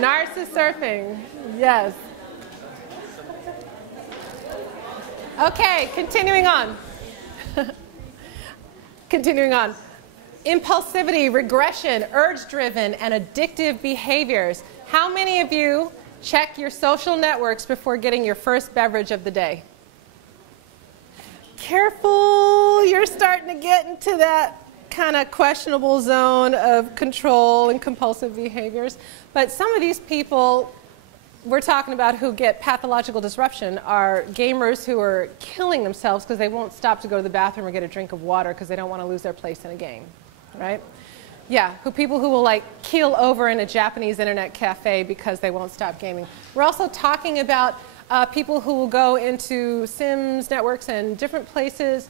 Narcissurfing. Yes. Okay, continuing on. Continuing on. Impulsivity, regression, urge-driven, and addictive behaviors. How many of you check your social networks before getting your first beverage of the day? Careful, you're starting to get into that kind of questionable zone of control and compulsive behaviors. But some of these people we're talking about who get pathological disruption are gamers who are killing themselves because they won't stop to go to the bathroom or get a drink of water because they don't want to lose their place in a game, right? Yeah, people who will like keel over in a Japanese internet cafe because they won't stop gaming. We're also talking about people who will go into Sims networks and different places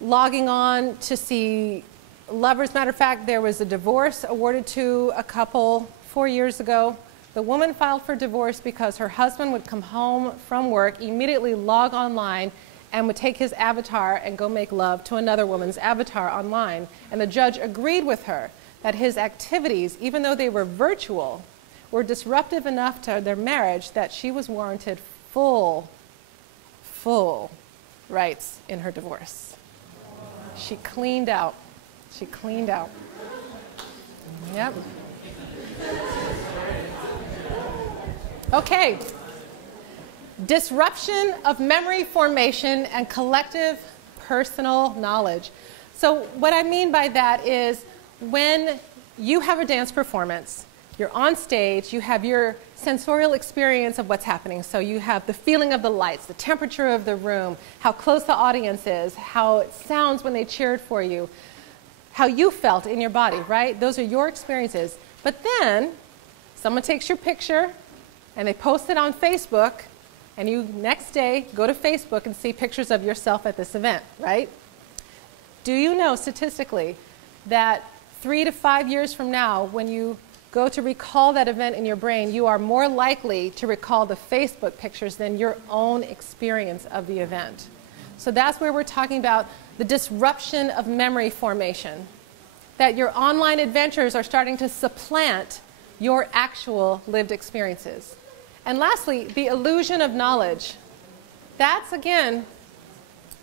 logging on to see lovers. Matter of fact, there was a divorce awarded to a couple 4 years ago. The woman filed for divorce because her husband would come home from work, immediately log online, and would take his avatar and go make love to another woman's avatar online. And the judge agreed with her that his activities, even though they were virtual, were disruptive enough to their marriage that she was warranted full rights in her divorce. She cleaned out. She cleaned out. Yep. Okay. Disruption of memory formation and collective personal knowledge. So what I mean by that is when you have a dance performance, you're on stage, you have your sensorial experience of what's happening. So you have the feeling of the lights, the temperature of the room, how close the audience is, how it sounds when they cheered for you, how you felt in your body, right? Those are your experiences. But then someone takes your picture and they post it on Facebook, and you next day go to Facebook and see pictures of yourself at this event, right? Do you know statistically that 3 to 5 years from now, when you go to recall that event in your brain, you are more likely to recall the Facebook pictures than your own experience of the event? So that's where we're talking about the disruption of memory formation, that your online adventures are starting to supplant your actual lived experiences. And lastly, the illusion of knowledge. That's, again,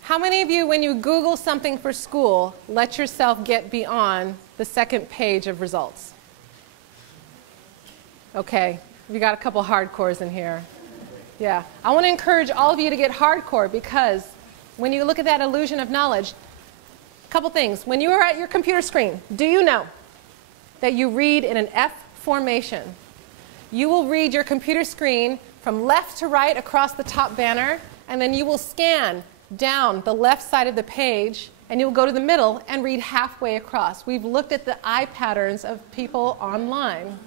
how many of you, when you Google something for school, let yourself get beyond the second page of results? Okay, we got a couple hardcores in here. Yeah, I want to encourage all of you to get hardcore, because when you look at that illusion of knowledge, a couple things. When you are at your computer screen, do you know that you read in an F formation? You will read your computer screen from left to right across the top banner, and then you will scan down the left side of the page, and you'll go to the middle and read halfway across. We've looked at the eye patterns of people online,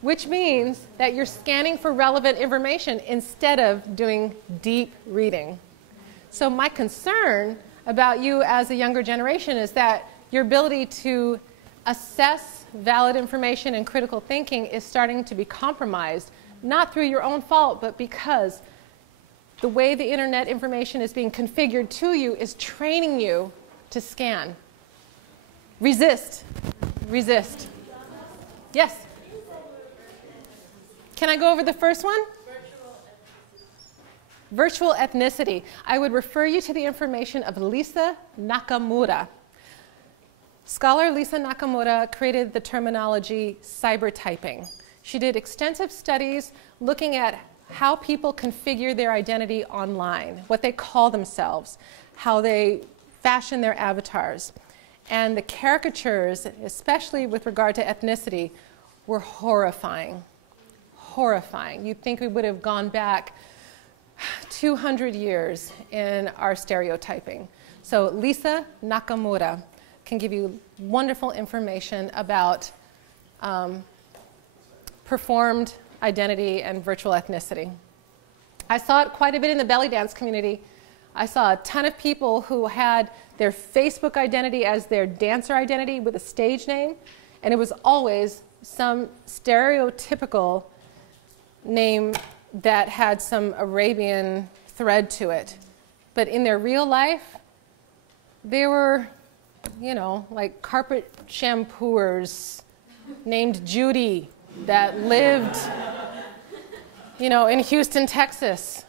which means that you're scanning for relevant information instead of doing deep reading. So my concern about you as a younger generation is that your ability to assess valid information and critical thinking is starting to be compromised, not through your own fault, but because the way the internet information is being configured to you is training you to scan. Resist. Resist. Yes? Can I go over the first one? Virtual ethnicity. I would refer you to the information of Lisa Nakamura. Scholar Lisa Nakamura created the terminology cybertyping. She did extensive studies looking at how people configure their identity online, what they call themselves, how they fashion their avatars. And the caricatures, especially with regard to ethnicity, were horrifying. Horrifying. You'd think we would have gone back 200 years in our stereotyping. So Lisa Nakamura can give you wonderful information about performed identity and virtual ethnicity. I saw it quite a bit in the belly dance community. I saw a ton of people who had their Facebook identity as their dancer identity with a stage name, and it was always some stereotypical name that had some Arabian thread to it. But in their real life, they were, you know, like carpet shampooers named Judy that lived, you know, in Houston, Texas.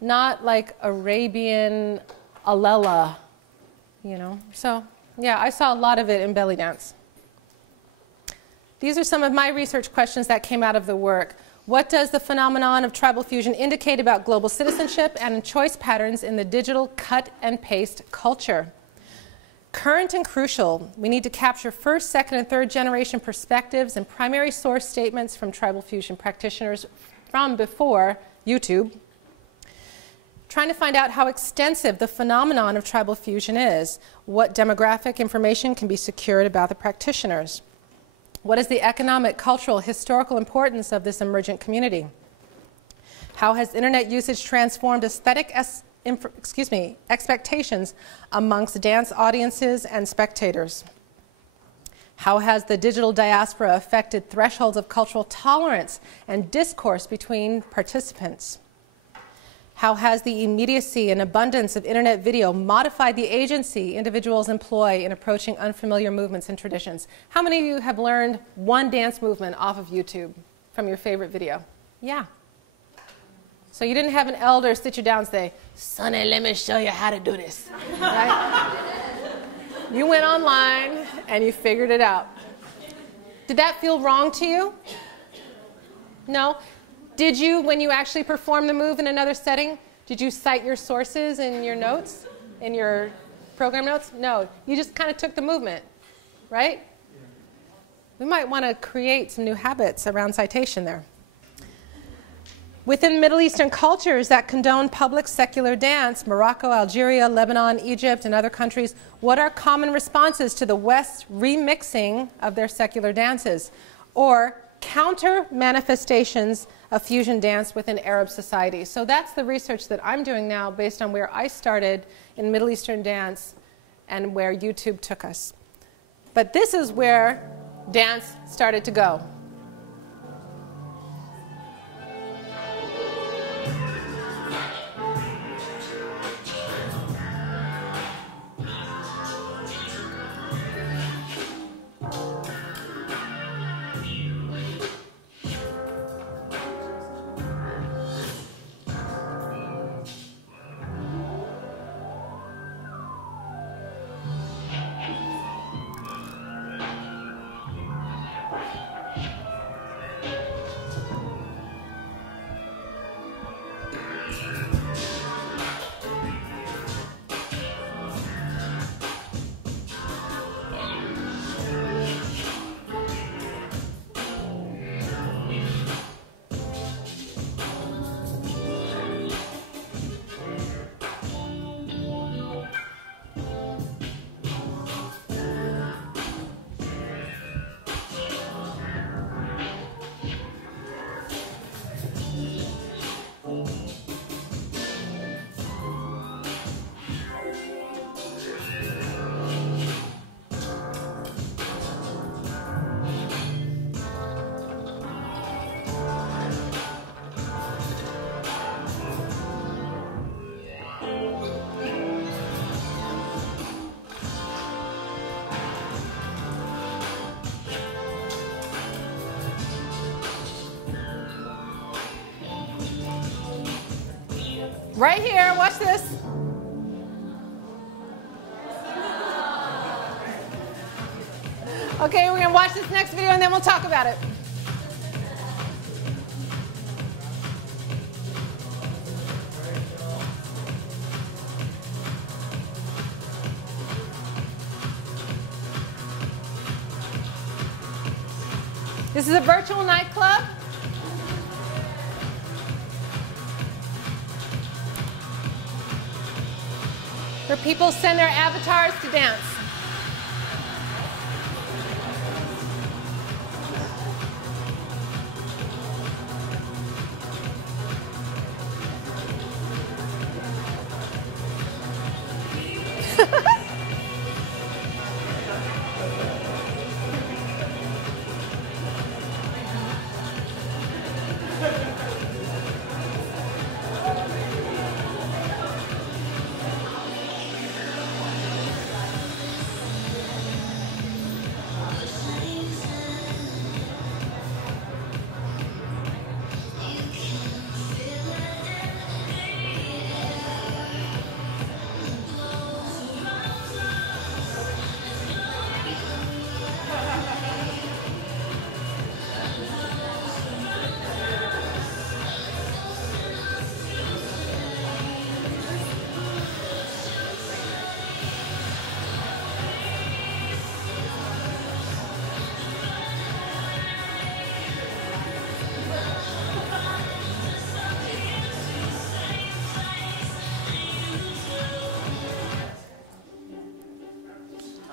Not like Arabian Alela, you know. So, yeah, I saw a lot of it in belly dance. These are some of my research questions that came out of the work. What does the phenomenon of tribal fusion indicate about global citizenship and choice patterns in the digital cut and paste culture? Current and crucial, we need to capture first, second, and third generation perspectives and primary source statements from tribal fusion practitioners from before YouTube. Trying to find out how extensive the phenomenon of tribal fusion is, what demographic information can be secured about the practitioners. What is the economic, cultural, historical importance of this emergent community? How has internet usage transformed aesthetic expectations amongst dance audiences and spectators? How has the digital diaspora affected thresholds of cultural tolerance and discourse between participants? How has the immediacy and abundance of internet video modified the agency individuals employ in approaching unfamiliar movements and traditions? How many of you have learned one dance movement off of YouTube from your favorite video? Yeah. So you didn't have an elder sit you down and say, "Sonny, let me show you how to do this." Right? You went online and you figured it out. Did that feel wrong to you? No? Did you, when you actually performed the move in another setting, did you cite your sources in your notes, in your program notes? No, you just kind of took the movement, right? We might want to create some new habits around citation there. Within Middle Eastern cultures that condone public secular dance, Morocco, Algeria, Lebanon, Egypt, and other countries, what are common responses to the West's remixing of their secular dances? Or counter manifestations of fusion dance within Arab societies. So that's the research that I'm doing now based on where I started in Middle Eastern dance and where YouTube took us. But this is where dance started to go. Right here, watch this. Okay, we're gonna watch this next video and then we'll talk about it. This is a virtual nightclub. Where people send their avatars to dance.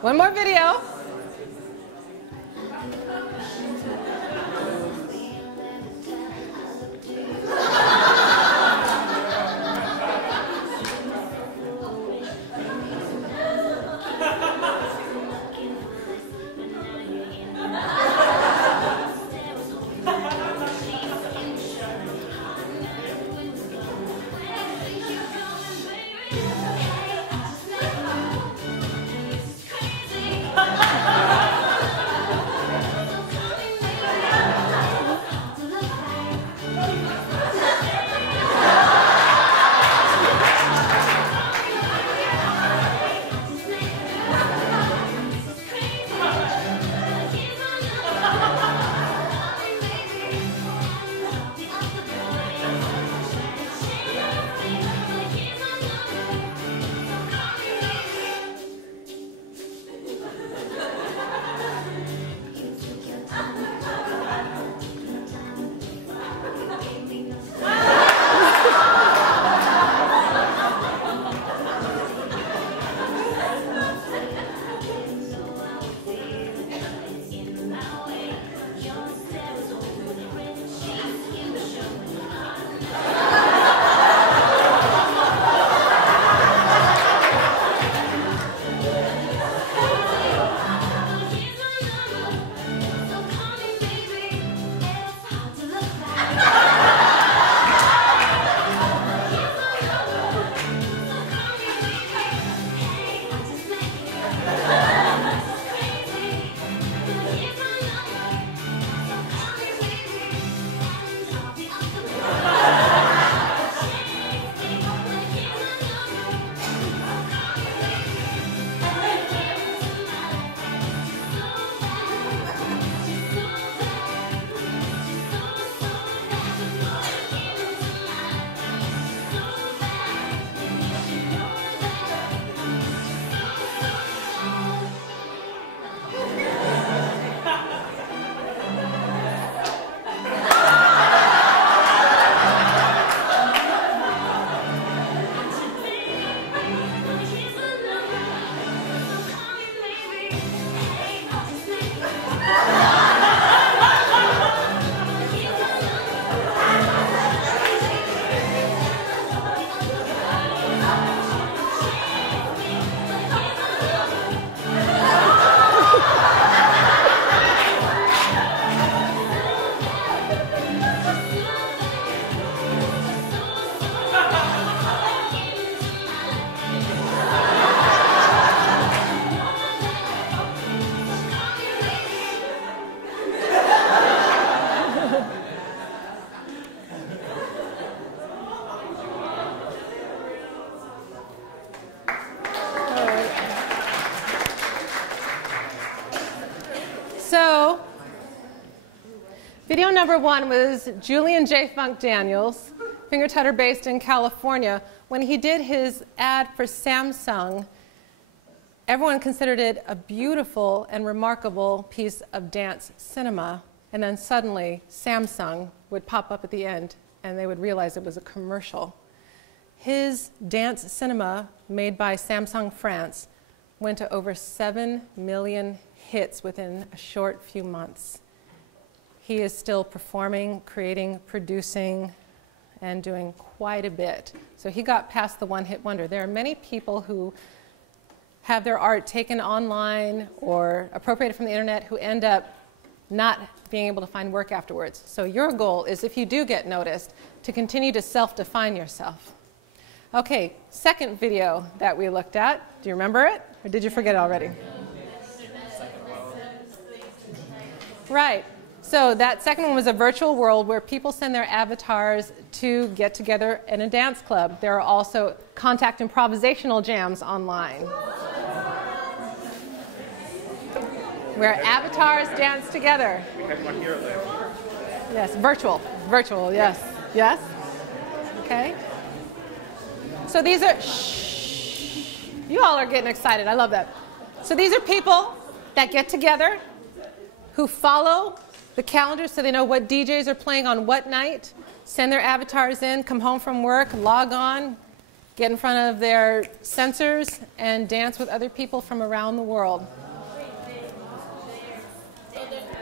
One more video. Video number 1 was Julian J. Funk Daniels, finger tutter based in California. When he did his ad for Samsung, everyone considered it a beautiful and remarkable piece of dance cinema. And then suddenly, Samsung would pop up at the end, and they would realize it was a commercial. His dance cinema, made by Samsung France, went to over 7 million hits within a short few months. He is still performing, creating, producing, and doing quite a bit. So he got past the one-hit wonder. There are many people who have their art taken online or appropriated from the internet who end up not being able to find work afterwards. So your goal is, if you do get noticed, to continue to self-define yourself. Okay, second video that we looked at. Do you remember it? Or did you forget it already? Right. So that second one was a virtual world where people send their avatars to get together in a dance club. There are also contact improvisational jams online, where avatars dance together. We had one here live. Yes, virtual, yes. Yes? Okay. So these are, shh, you all are getting excited, I love that. So these are people that get together who follow the calendar so they know what DJs are playing on what night, send their avatars in, come home from work, log on, get in front of their sensors, and dance with other people from around the world.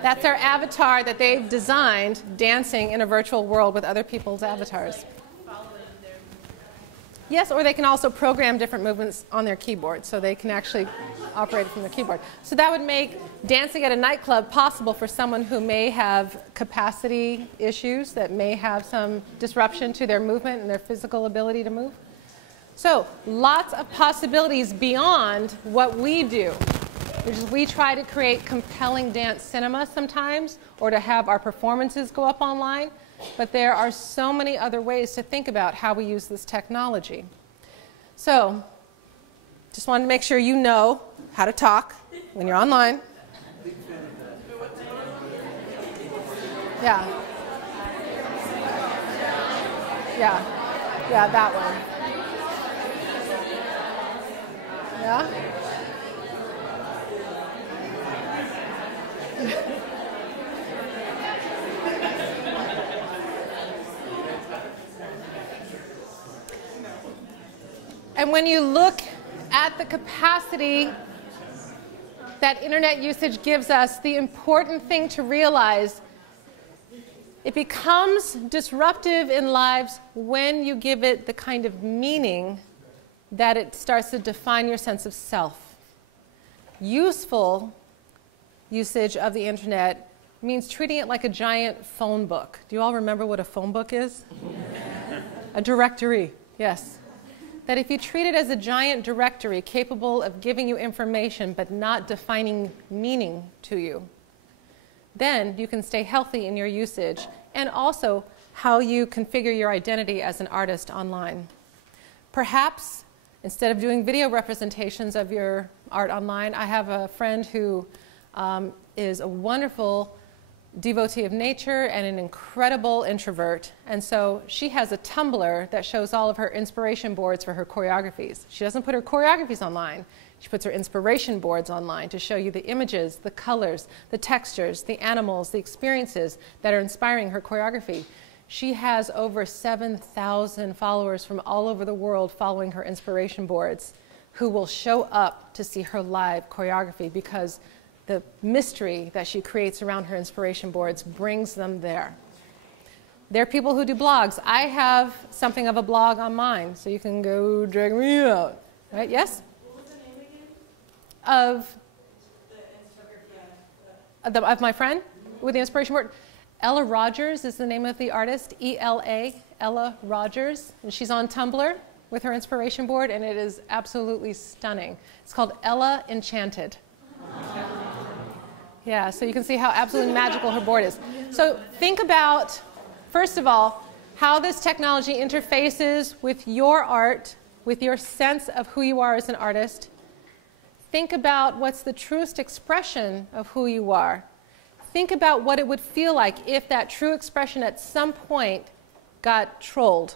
That's their avatar that they've designed, dancing in a virtual world with other people's avatars. Yes, or they can also program different movements on their keyboard, so they can actually operate from the keyboard. So that would make dancing at a nightclub possible for someone who may have capacity issues, that may have some disruption to their movement and their physical ability to move. So lots of possibilities beyond what we do. We try to create compelling dance cinema sometimes, or to have our performances go up online. But there are so many other ways to think about how we use this technology. So, just wanted to make sure you know how to talk when you're online. Yeah. Yeah. Yeah, that one. Yeah? And when you look at the capacity that internet usage gives us, the important thing to realize, it becomes disruptive in lives when you give it the kind of meaning that it starts to define your sense of self. Useful usage of the internet means treating it like a giant phone book. Do you all remember what a phone book is? A directory, yes. That if you treat it as a giant directory capable of giving you information but not defining meaning to you, then you can stay healthy in your usage, and also how you configure your identity as an artist online. Perhaps instead of doing video representations of your art online, I have a friend who is a wonderful devotee of nature and an incredible introvert, and so she has a Tumblr that shows all of her inspiration boards for her choreographies. She doesn't put her choreographies online. She puts her inspiration boards online to show you the images, the colors, the textures, the animals, the experiences that are inspiring her choreography. She has over 7,000 followers from all over the world following her inspiration boards, who will show up to see her live choreography because the mystery that she creates around her inspiration boards brings them there. There are people who do blogs. I have something of a blog on mine, so you can go drag me out. Right? Yes? What was the name again? Of The Instagram, of my friend with the inspiration board. Ella Rogers is the name of the artist, E-L-A, Ella Rogers. And she's on Tumblr with her inspiration board, and it is absolutely stunning. It's called Ella Enchanted. Yeah, so you can see how absolutely magical her board is. So think about, first of all, how this technology interfaces with your art, with your sense of who you are as an artist. Think about what's the truest expression of who you are. think about what it would feel like if that true expression at some point got trolled.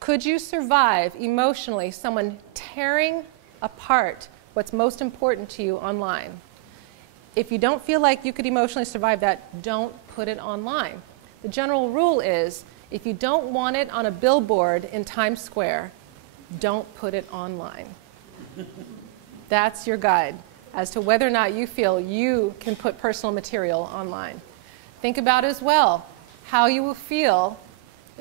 Could you survive emotionally someone tearing apart what's most important to you online? If you don't feel like you could emotionally survive that, don't put it online. The general rule is, if you don't want it on a billboard in Times Square, don't put it online. That's your guide as to whether or not you feel you can put personal material online. Think about as well how you will feel.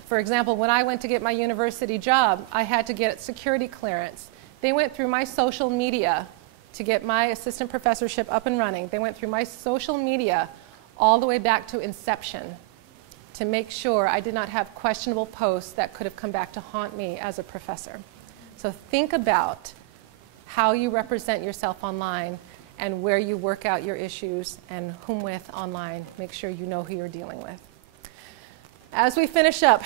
For example, when I went to get my university job, I had to get security clearance. They went through my social media to get my assistant professorship up and running. They went through my social media all the way back to inception to make sure I did not have questionable posts that could have come back to haunt me as a professor. So think about how you represent yourself online and where you work out your issues and whom with online. Make sure you know who you're dealing with. As we finish up,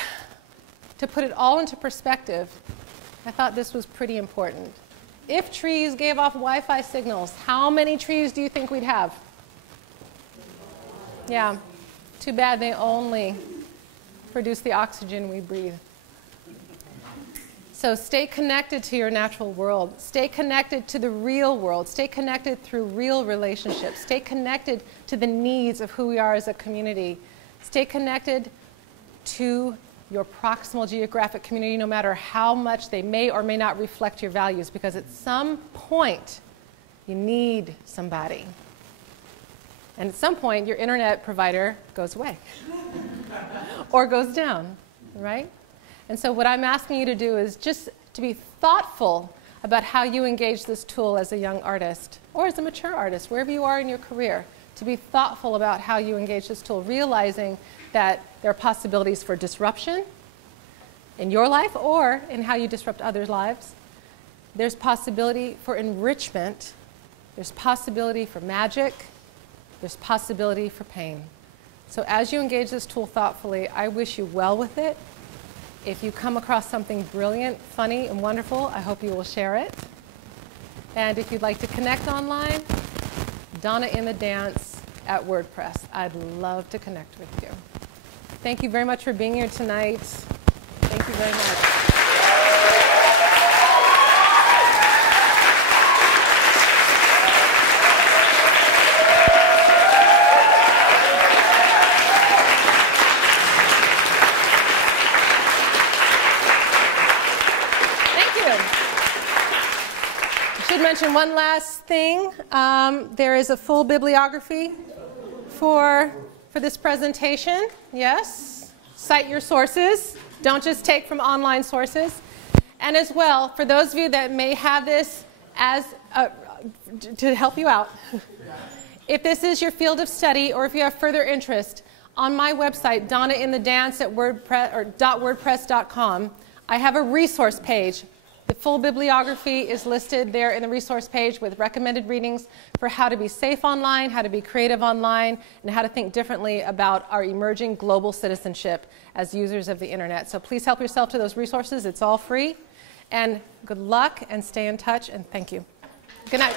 to put it all into perspective, I thought this was pretty important. If trees gave off Wi-Fi signals, how many trees do you think we'd have? Yeah, too bad they only produce the oxygen we breathe. So stay connected to your natural world. Stay connected to the real world. Stay connected through real relationships. Stay connected to the needs of who we are as a community. Stay connected to your proximal geographic community, no matter how much they may or may not reflect your values, because at some point, you need somebody. And at some point, your internet provider goes away or goes down, right? And so what I'm asking you to do is just to be thoughtful about how you engage this tool as a young artist or as a mature artist, wherever you are in your career, to be thoughtful about how you engage this tool, realizing that there are possibilities for disruption in your life or in how you disrupt others' lives. There's possibility for enrichment. There's possibility for magic. There's possibility for pain. So as you engage this tool thoughtfully, I wish you well with it. If you come across something brilliant, funny, and wonderful, I hope you will share it. And if you'd like to connect online, Donna in the Dance at WordPress. I'd love to connect with you. Thank you very much for being here tonight. Thank you very much. Mention one last thing. There is a full bibliography for this presentation. Yes, cite your sources. Don't just take from online sources. And as well, for those of you that may have this as to help you out, if this is your field of study or if you have further interest, on my website, donnainthedance@wordpress.com, I have a resource page. The full bibliography is listed there in the resource page with recommended readings for how to be safe online, how to be creative online, and how to think differently about our emerging global citizenship as users of the internet. So please help yourself to those resources. It's all free. And good luck and stay in touch, and thank you. Good night.